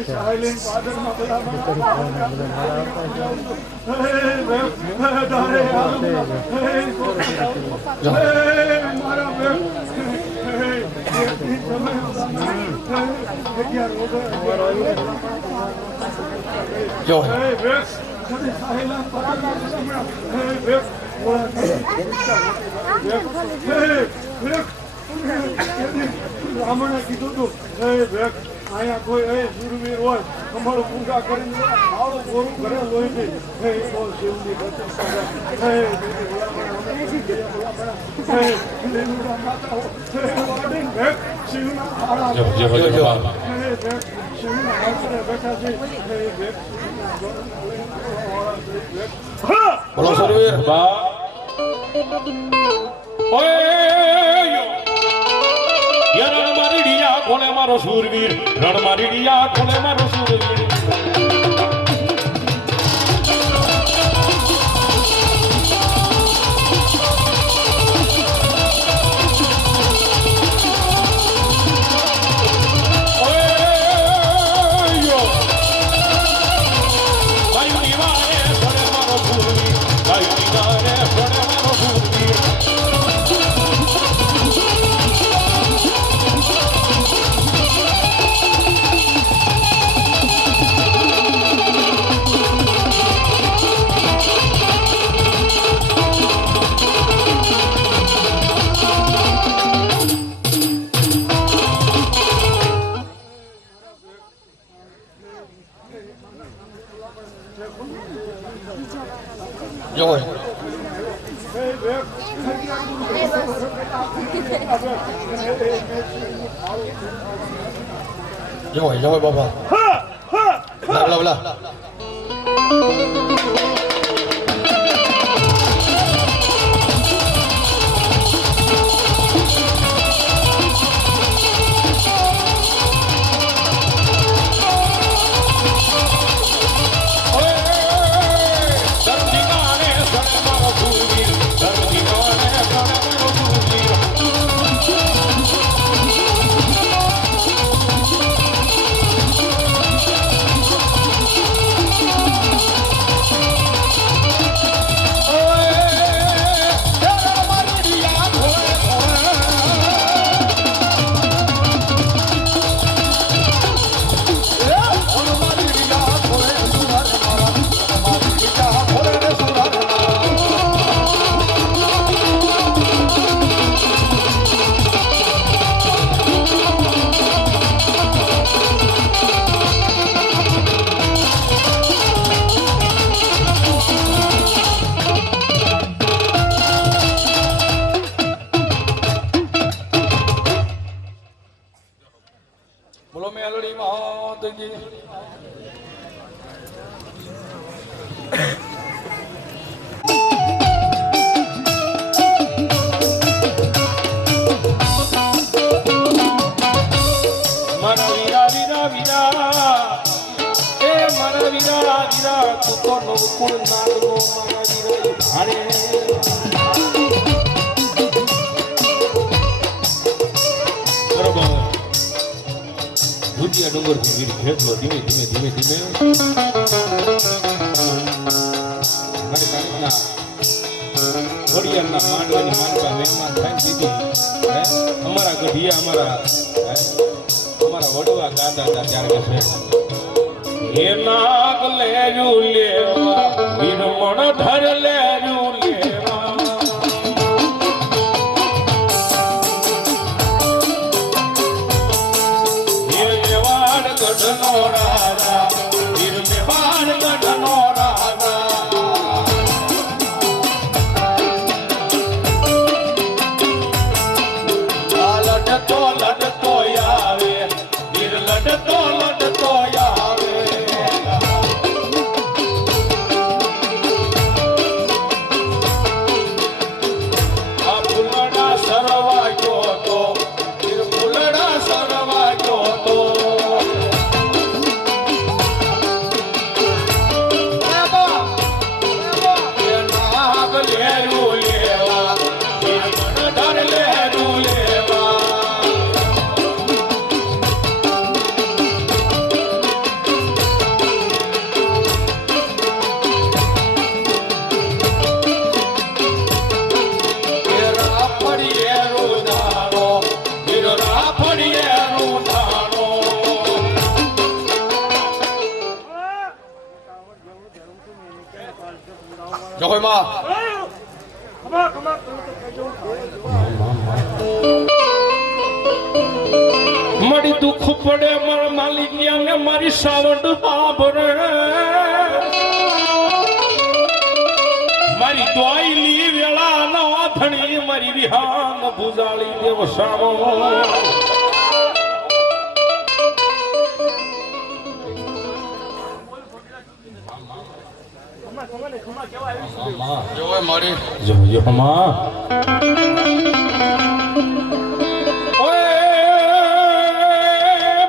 સાયલેન્ટ પાદરમાં બધા મારા જો બ્રાહ્મણે કીધું તું અહીંયા કોઈ સુરવીર હોય અમારું પૂજા કરીને આવડું ગોરું ઘરે લોહી દે બહુ શિવની જય હો, જય હો. બોલો સુરવીર બા ઓય યાર રણ મારી ડિયા કોને મારો શૂરવીર રણ મારી ડિયા કોને મારો શૂરવીર ઓય ભાઈ વારે કોને મારો શૂરવીર ભાઈ વારે કોને મારો શૂરવીર જો જો બાબા બોલા બોલા બોલો મેલડી માતજી મારા વીરા વીરા વીરા એ મારા વીરા વીરા તું તો નવકુળ નાગનો મારા વીરા ભારે બરોબર ભુજિયા ડુંગર થી વીર ખેડલો ધીમે ધીમે ધીમે ધીમે મારી તારીખના ઘડિયાળના માંડવાની માંડવા મહેમાન થાય દીધી અમારા ગઢિયા અમારા વડવા ગાતા હતા ત્યારે કહે છે એ નાગ લેરું લેવા વીરમણ ધર લેરું લેવા એ મેવાડ ગઢનો રાજા વીર મેવાડ ગઢનો રાજા લડતો લડતો આવે વીર લડતો લડતો આવે આ ફૂલડા સરવા ગયો તો વીર જો હોય માં ખમા ખમા કરું તો ખાઈ જવું. મારી દુઃખ પડે મારા માલિક ને મારી સાવડ બાબરે મારી દોઈલી વેળા ના ધણી મારી વિહાન ભુજાળી દેવ સાવો ખમા ખમા ને ખમા કેવા આવી છે. જો હોય મારી જો હમા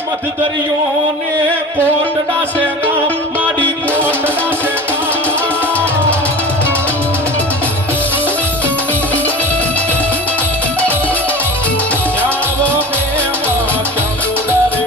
મધ દરિયો ને કોટડા સેના માડી કોટડા સેના જાવો બે માં ચાંદુડા રે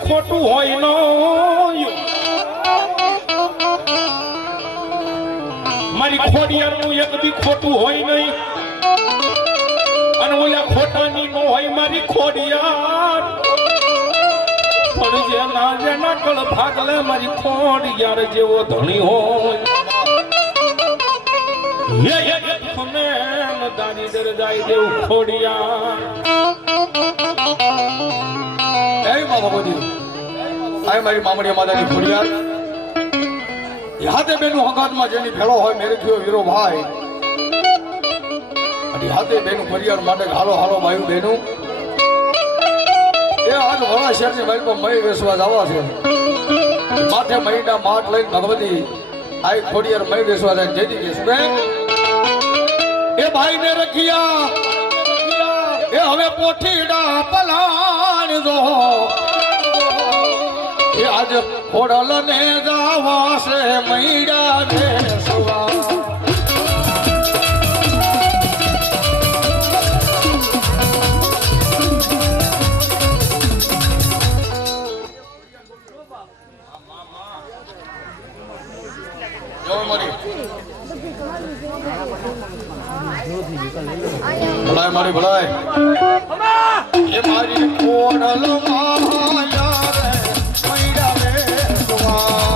ખોટું હોય નો મારી ખોડિયાર નું એક દી ખોટું હોય નહીં અને ઓલા ખોટાની નો હોય મારી ખોડિયાર પણ જેના કળ ભાગલે મારી ખોડિયાર જેવો ધણી હોય દાની દર જાય દેવ ખોડિયાર એ માં ભગવતી આ મારી મામડિયા માતાની ખોડિયાર હાથે બેનું હંગાતમાં જેની ભેળો હોય મેરે થયો વીરો ભાઈ અને હાથે બેનું ફરિયાદ માટે હાલો હાલો ભાઈ બેનું એ આજ વડા શહેરની ભાઈ પર મય વેસવા જવા છે માથે મહીના માટ લઈને ભગવતી આ ખોડિયાર મય વેસવા જાય જેથી કે શું એ ભાઈ ને રખિયા એ હવે પોઠીડા પલાણ જો એ આજ ખોડલ ને જાવા છે મૈડા વેસવા ભલાય મારી ભલાય એ મારી કોડલ માયા રે મૈડા વેસવા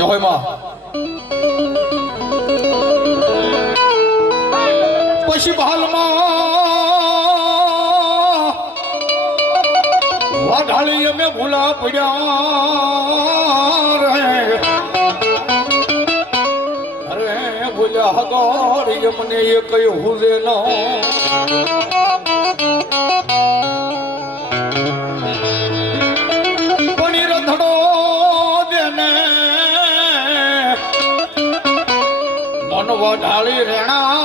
જય હોય માં પછી બહાલમાં વાઢાળી અમે ભૂલા પડ્યા રે અરે ભૂલ્યા હગાડી મને એ કઈ હુજે ન પનીર ધડો દેને મન વાઢાળી રેણા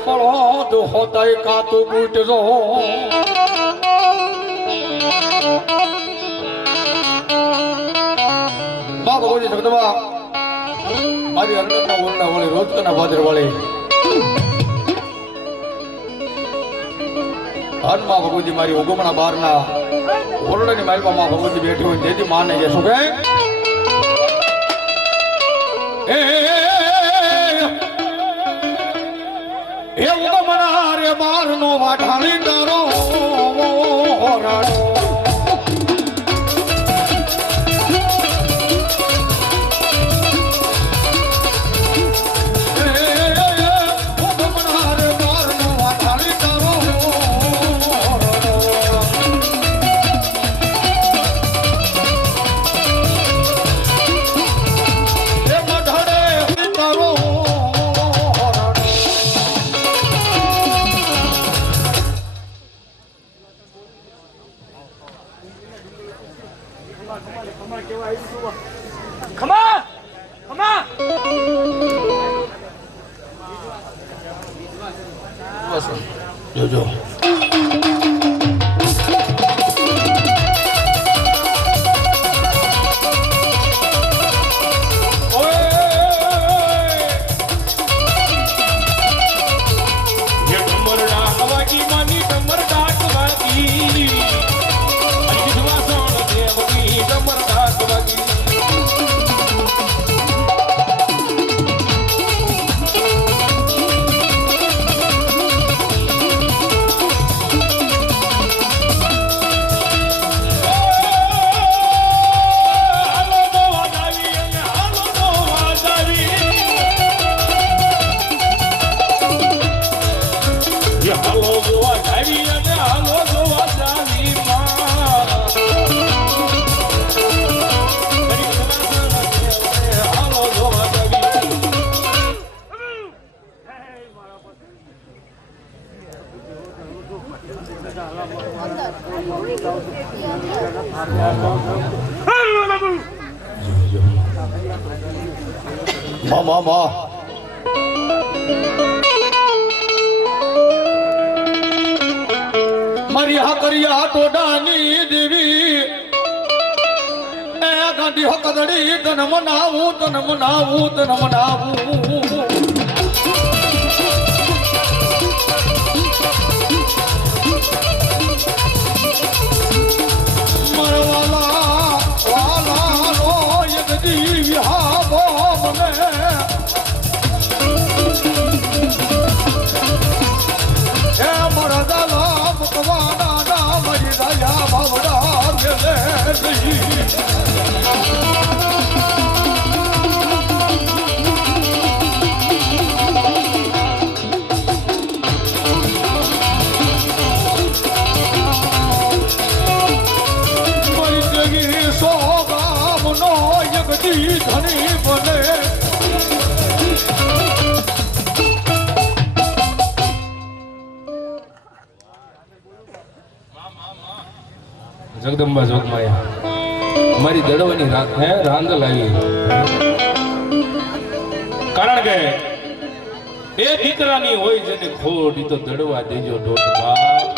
પડો તો હોતાય કાતું બૂટજો માં ભગવતી જગદંબા મારી અરણના ઓરડા વાળી રોજકના ભાદર વાળી હનમાં ભગવતી મારી ઉગમણા બારના ઓરડાની માલમાં માં ભગવતી બેઠી હોય તેથી માને કે શું કે એ ઉગમણા રે બારનો વાઢાળી તારો હોરાડો જોજો મામા મારી હાકરિયા ટોડાની દેવી એ ગાંધી હકદડી તન મનાવું તન મનાવું તન મનાવું મરવાલા વાલા રો યગદી વિહાબો મને એ મરદલા મુકવાના ના મરી દયા ભાવડા ગેલે નહીં ધણી બને જગદંબા જોગમાયા મારી દડવાની રાંદલ આવી કારણ કે એ દીકરાની હોય જેને ખોટ ઈ તો દડવા દેજો દોઢ બાપ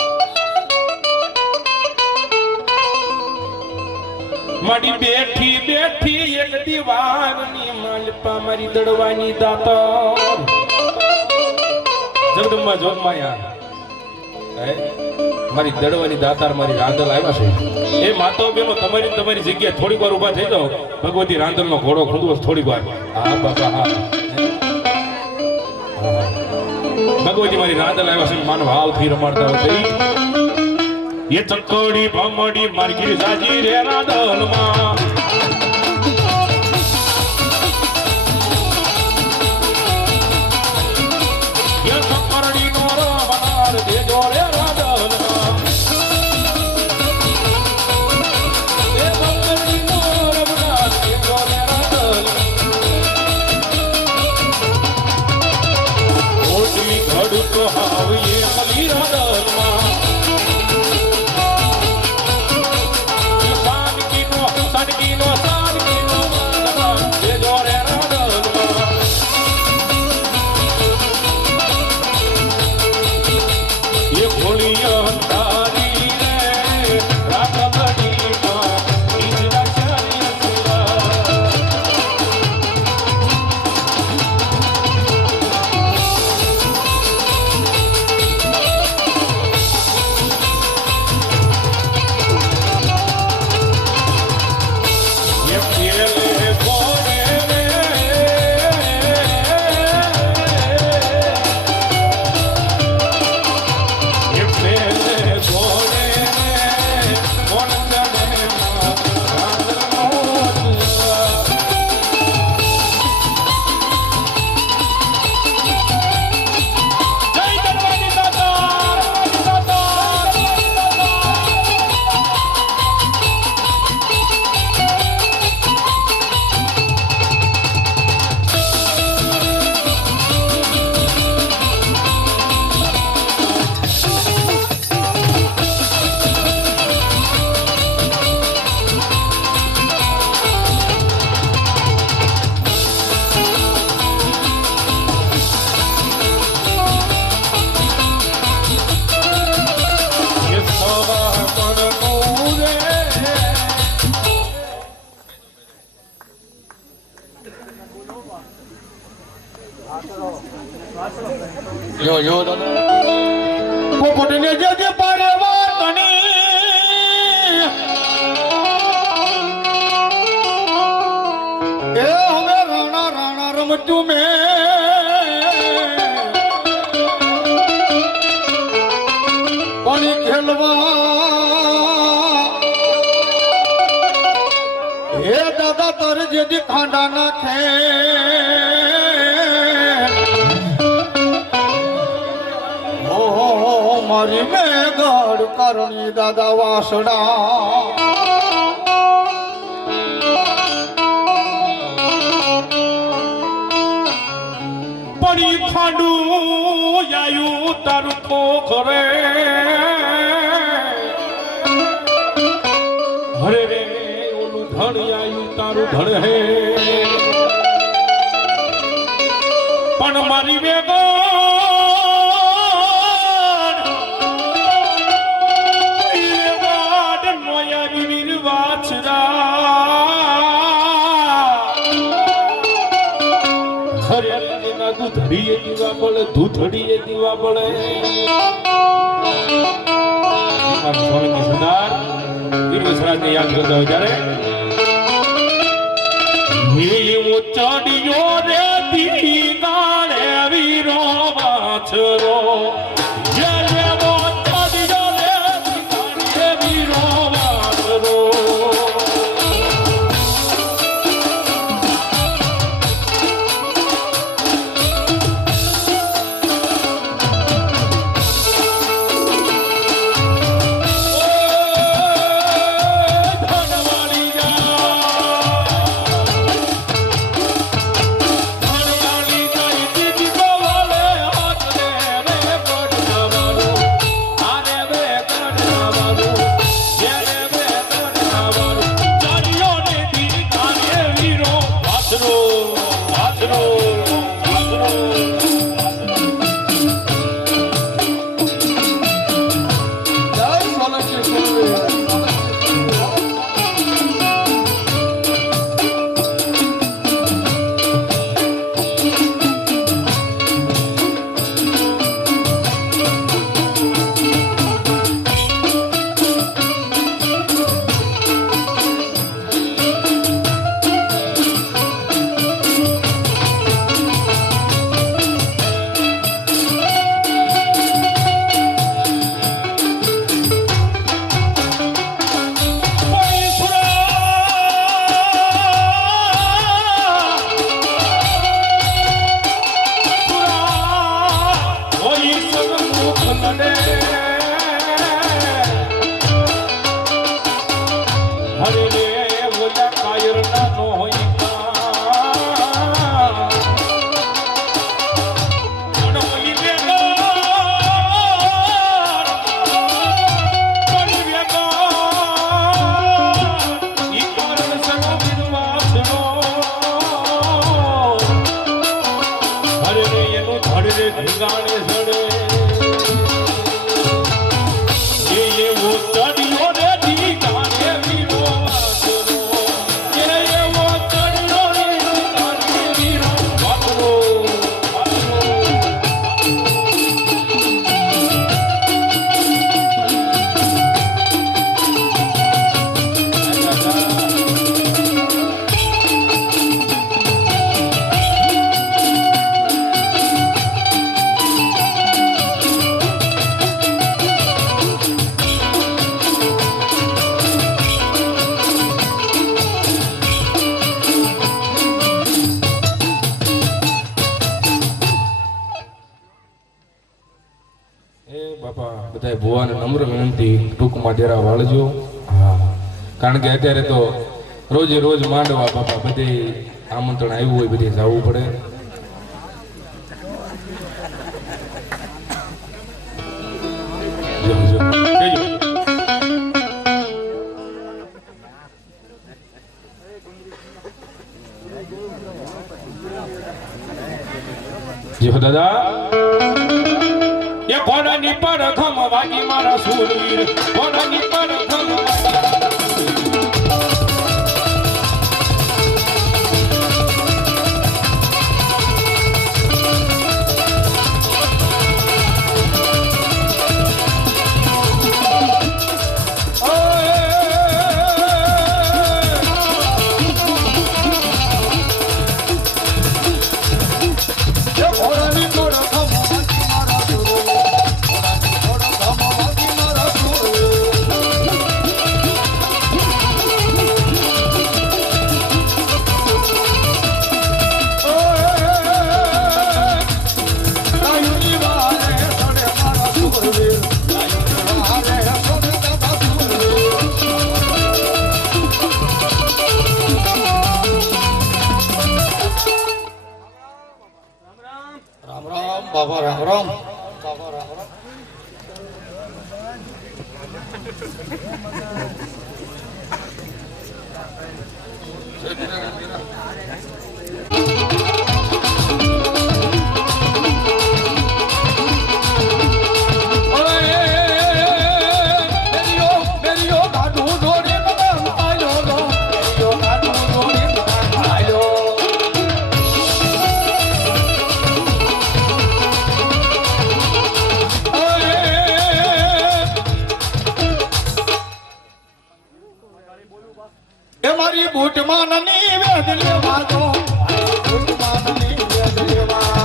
મારી બેઠી બેઠી એક દીવારની માલપા મારી દડવાની દાતો જગદંબા જોગમાયા મારી દડવાની દાતાર મારી રાંદલ આવ્યા છે એ માતો બેનો તમારી જગ્યાએ થોડીક વાર ઊભા થઈ જાઓ ભગવતી રાંદલનો ઘોડો ખોદવો થોડીક વાર હા બાપા હા ભગવતી મારી રાંદલ આવ્યા છે માનવ હાવથી રમાડતા હોય એ ચકોડી ભમડી માર્ગી સાજી રે રાદલમાં એ ચકરડી નો રમનાર દેજો રે રાદલમાં એ ચકરડી નો રમનાર દેજો રે રાદલમાં ઓડી ઘડતો હાવીએ મલી રાદલમાં જો પોપટને જે પાડે વાતની એ હવે રાણા રમતું મે પાણી ખેલવા હે દાદા તર જેથી ખાંડા નાખે મારી મેઘડ કરણી દાદા વાસડા પડી ખાંડું આયુ તારું પોખરે હરે રે ઓલું ધણ આયુ તારું ધણ હે પણ મારી મેઘ ધડીએ દીવા પડે ધૂથડીએ દીવા પડે સ્વામી સરદાર વીરવસરાજને યાદ કરતા હોય ત્યારે ચડિયો રે દી ગાળે વીરો વાછરો અરે રે એનું ધડ રે ધીંગાણે સડે એ એવો ચડિયો રે ધીંગાણે વીરો વાસરો એ એવો ચડિયો રે ધીંગાણે વીરો વાસરો બધા ભુવાને નમ્ર વિનંતી ટૂંકમાં જરા વાળજો હા કારણ કે અત્યારે તો રોજે રોજ માંડવા બાપા બધે આમંત્રણ આવ્યું હોય બધે જવું પડે જો દાદા એ ઘોડાની પર ખમ વાગી મારા સૂરવીર ઘોડાની પર ખમ બાબા રામ રામ બાબા રામ રામ મારી બૂટ માનની વેદ લેવા દો બૂટ માનની વેદ લેવા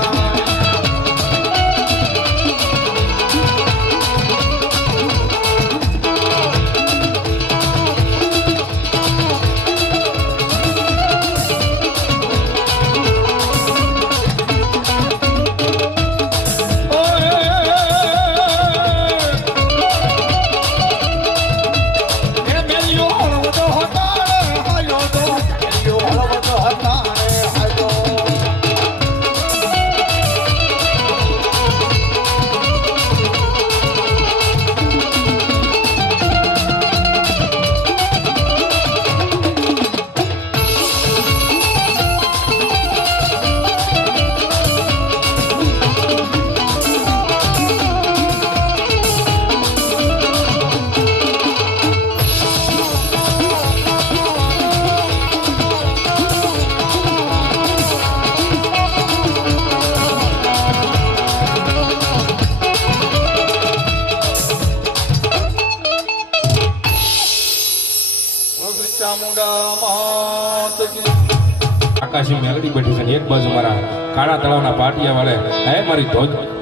આકાશી મેલડી બેઠી છે ને એક બાજુ મારા કાળા તળાવના પાટિયા વાળે હે મારી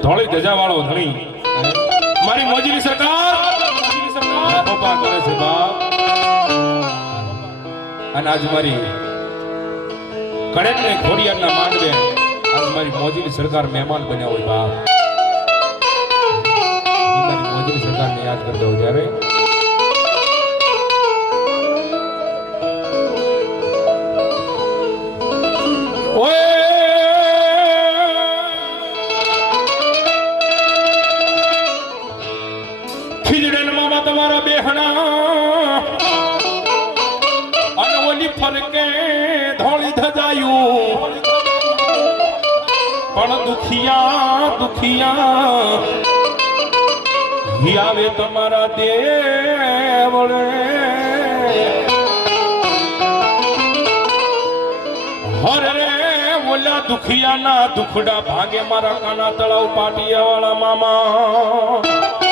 ધોળી ધજા વાળો ધણી મારી મોજીની સરકાર પપ્પા કરે છે બાપ અને આજ મારી કડેક ને ખોડિયારના માંડવે આજ મારી મોજીની સરકાર મહેમાન બન્યા હોય બાપ મારી મોજીની સરકારને યાદ કરતો હોય ત્યારે તમારા બેહણા અને ઓલી ફરકે ધોળી ધજાયું પણ દુખિયા દુખિયા આવે તમારા દેવળે હરે રે ઓલા દુખિયાના દુખડા ભાગે મારા કાના તળાવ પાટિયા વાળા મામા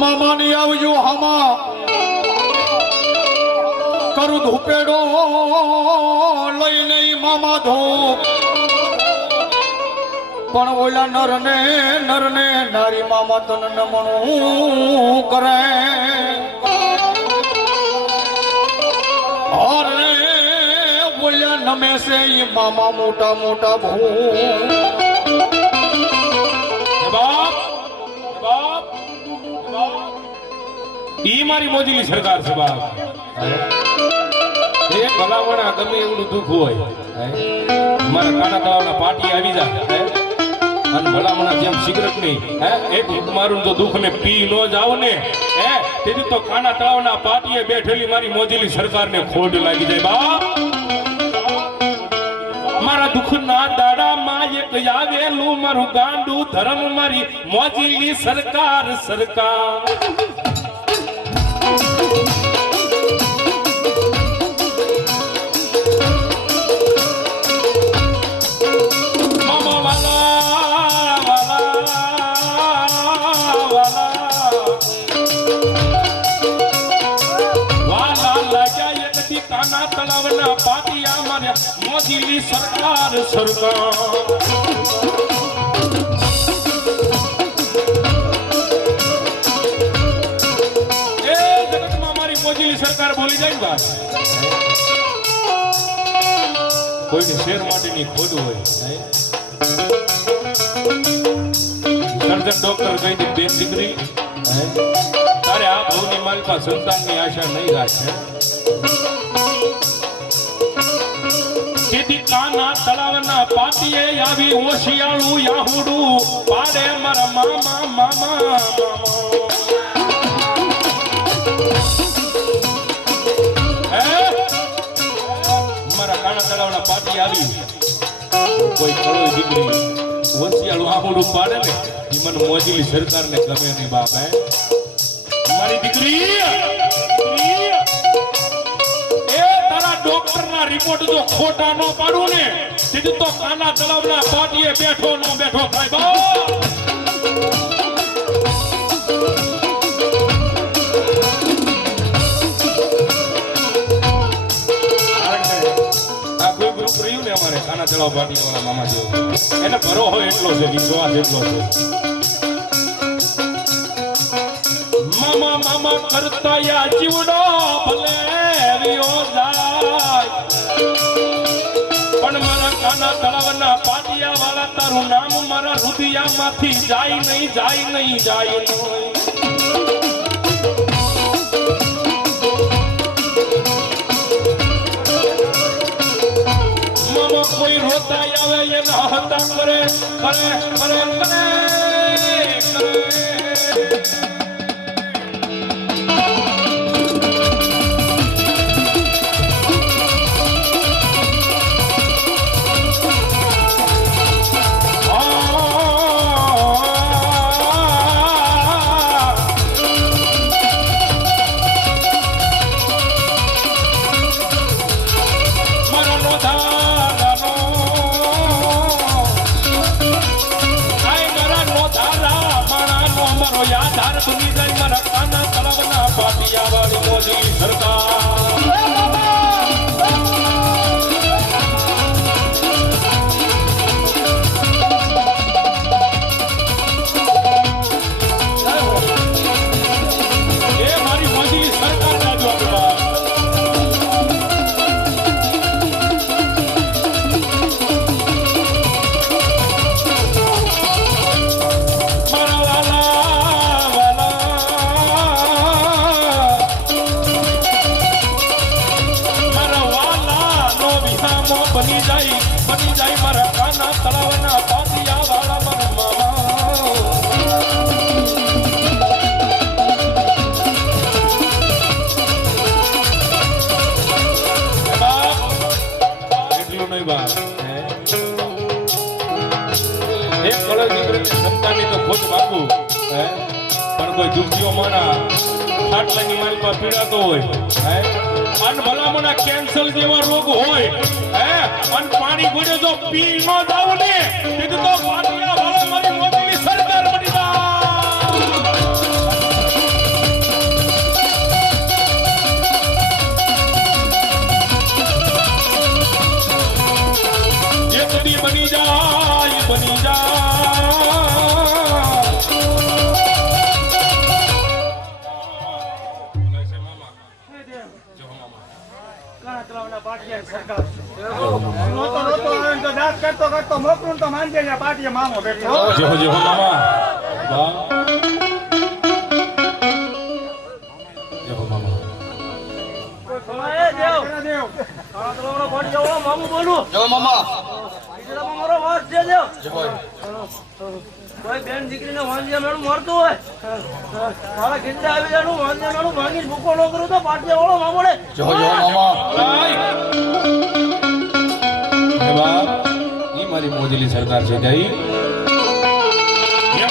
મામાની આવજો હામા કરું ધૂપેડો લઈને મામા ધૂપ પણ ઓલા નરને નારી મામા તન નમણું કરે અરે ઓલા નમે છે ઈ મામા મોટા મોટા ભૂ બાપ બાપ ઈ મારી મોદીની સરકાર છે બાપ એ ભલામણા ગમે એવું દુઃખ હોય મારા કાના તળાવના પાટી આવી જાય અને ભલામણા જેમ સિગરેટ ની એક મારું તો દુઃખ ને પી નો જાવ ને તેથી તો કાના તળાવના પાટીએ બેઠેલી મારી મોદીની સરકારને ખોડ લાગી જાય બાપ મારા દુઃખના દાડામાં એક આવેલું મારું ગાંડું ધર્મ મારી મોદીની સરકાર સરકાર તળાવના પાટિયા મારે મોદીની સરકાર સરકાર એ જગતમાં મારી મોદીની સરકાર બોલી જાય ને વાત કોઈને શેર માટેની ખોદ હોય સર્જન ડોક્ટર કહી દે બેન દીકરી તારે આ ભવની માલિકા સંતાનની આશા નહીં રાખે તેથી કાના તળાવના પાટીએ આવી ઓશિયાળું યાહુડું પાડે મારા મામા મામા મારા કાના તળાવના પાટી આવી કોઈ કળોઈ દીકરી ઓશિયાળું યાહુડું પાડે ને એ મને મોજીલી સરકારને ગમે નહીં બાપ મારી દીકરી ડોક્ટરના રિપોર્ટ જો ખોટા ન પાડું ને સીધું તો કાના તળાવના પાટીએ બેઠો ન બેઠો થાય બા આ કોઈ ગ્રુપ રહ્યું ને અમારે કાના તળાવ પાટી વાળા મામા જેવો એને ભરો હોય એટલો છે વિશ્વાસ એટલો છે મામા મામા કરતા યા જીવડો ભલે વિયો જાય પણ મારા કાના તળાવના પાટિયા વાળા તારું નામ મારા હૃદયમાંથી જાય નહીં જાય નહીં જાય નહીં મામા કોઈ રોતા આવે એના હતા કરે કરે કરે કરે પાટિયા વાળી મોદી સરકાર સામો બની જાય મારા કાના તળાવના પાટિયા વાળા મારા મામા એટલું નહીં બા એક કળો દીકરીને સંતાનની તો ખોજ બાપુ પણ કોઈ દુખીઓ મારા ખાટલાની માલમાં પીડાતો હોય અન ભલામણા કેન્સર જેવા રોગ હોય અન પાણી ગોળે જો પી ન જાવ ને તો પાટિયા વાળા મારી મોદીની સરકાર બની જાય એક દી બની જાય કરતો મોકલું તો માનજે પાટીએ મામો બેઠો જો મામા વાહ જો મામા મામુ બોલું જો મામા મારો વાત છે જો કોઈ બેન દીકરીને વાંજિયા મેળું મળતું હોય મારા ખીચડા આવી જાનું વાંજિયા મેળું ભાંગી ભૂકો ન કરું તો પાટિયા વાળો મામોડે જો મામા એ મારી મોદીની સરકાર છે જઈ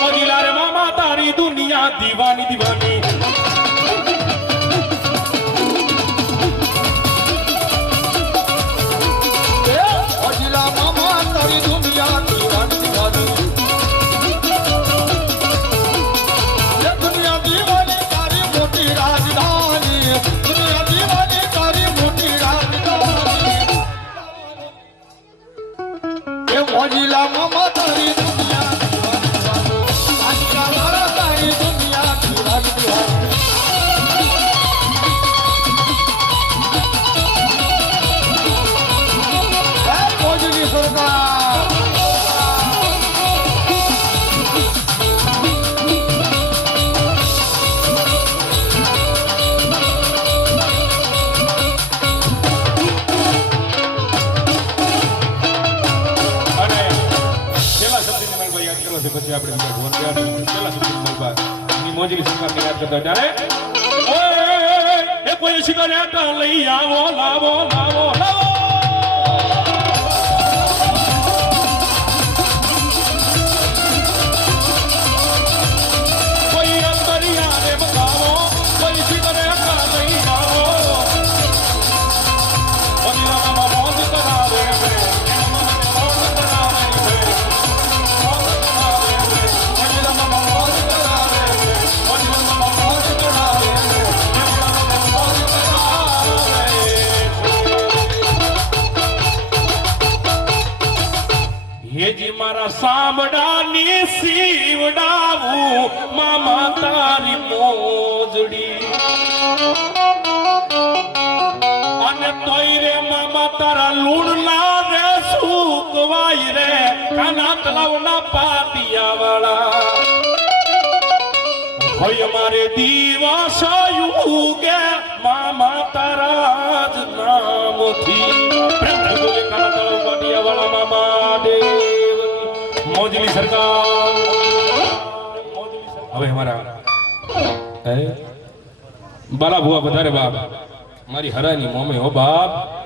મોદીલા રે મામા તારી દુનિયા દીવાની મોદીલા મામા તારી દુનિયા દીવાની દુનિયા દીવાની તારી મોટી રાજધાની દુનિયા દીવાની તારી મોટી રાજધાની એ મોજીલા મામા તારી દુનિયા દીવાની તારી દુનિયા દીવાની મોદીની સરકાર પછી આપણે બીજા ભોન પેલા સુધી મોદીની સરકારને યાદ કરતા ત્યારે એ કોઈ સિગારેટ લઈ આવો લાવો કોઈ અંતરિયા રે બતાવો કોઈ સિગારેટ લઈ આવો મોદીના મોજ કરાવે હેજી મારા સાંભળાની સીવડાવું મામા તારી મોજડી અને તોય રે મામા તારા લૂણના રે સુકવાય રે કાના તલાવના પાટિયા વાળા હોય મારે દિવસ યુગે મામા તારા જ નામથી કાના તલાવ પાટિયા વાળા મામા દેવ મોદીની સરકાર હવે અમારા બાલા ભુવા વધારે બાપ મારી હરાની મોમે હો બાપ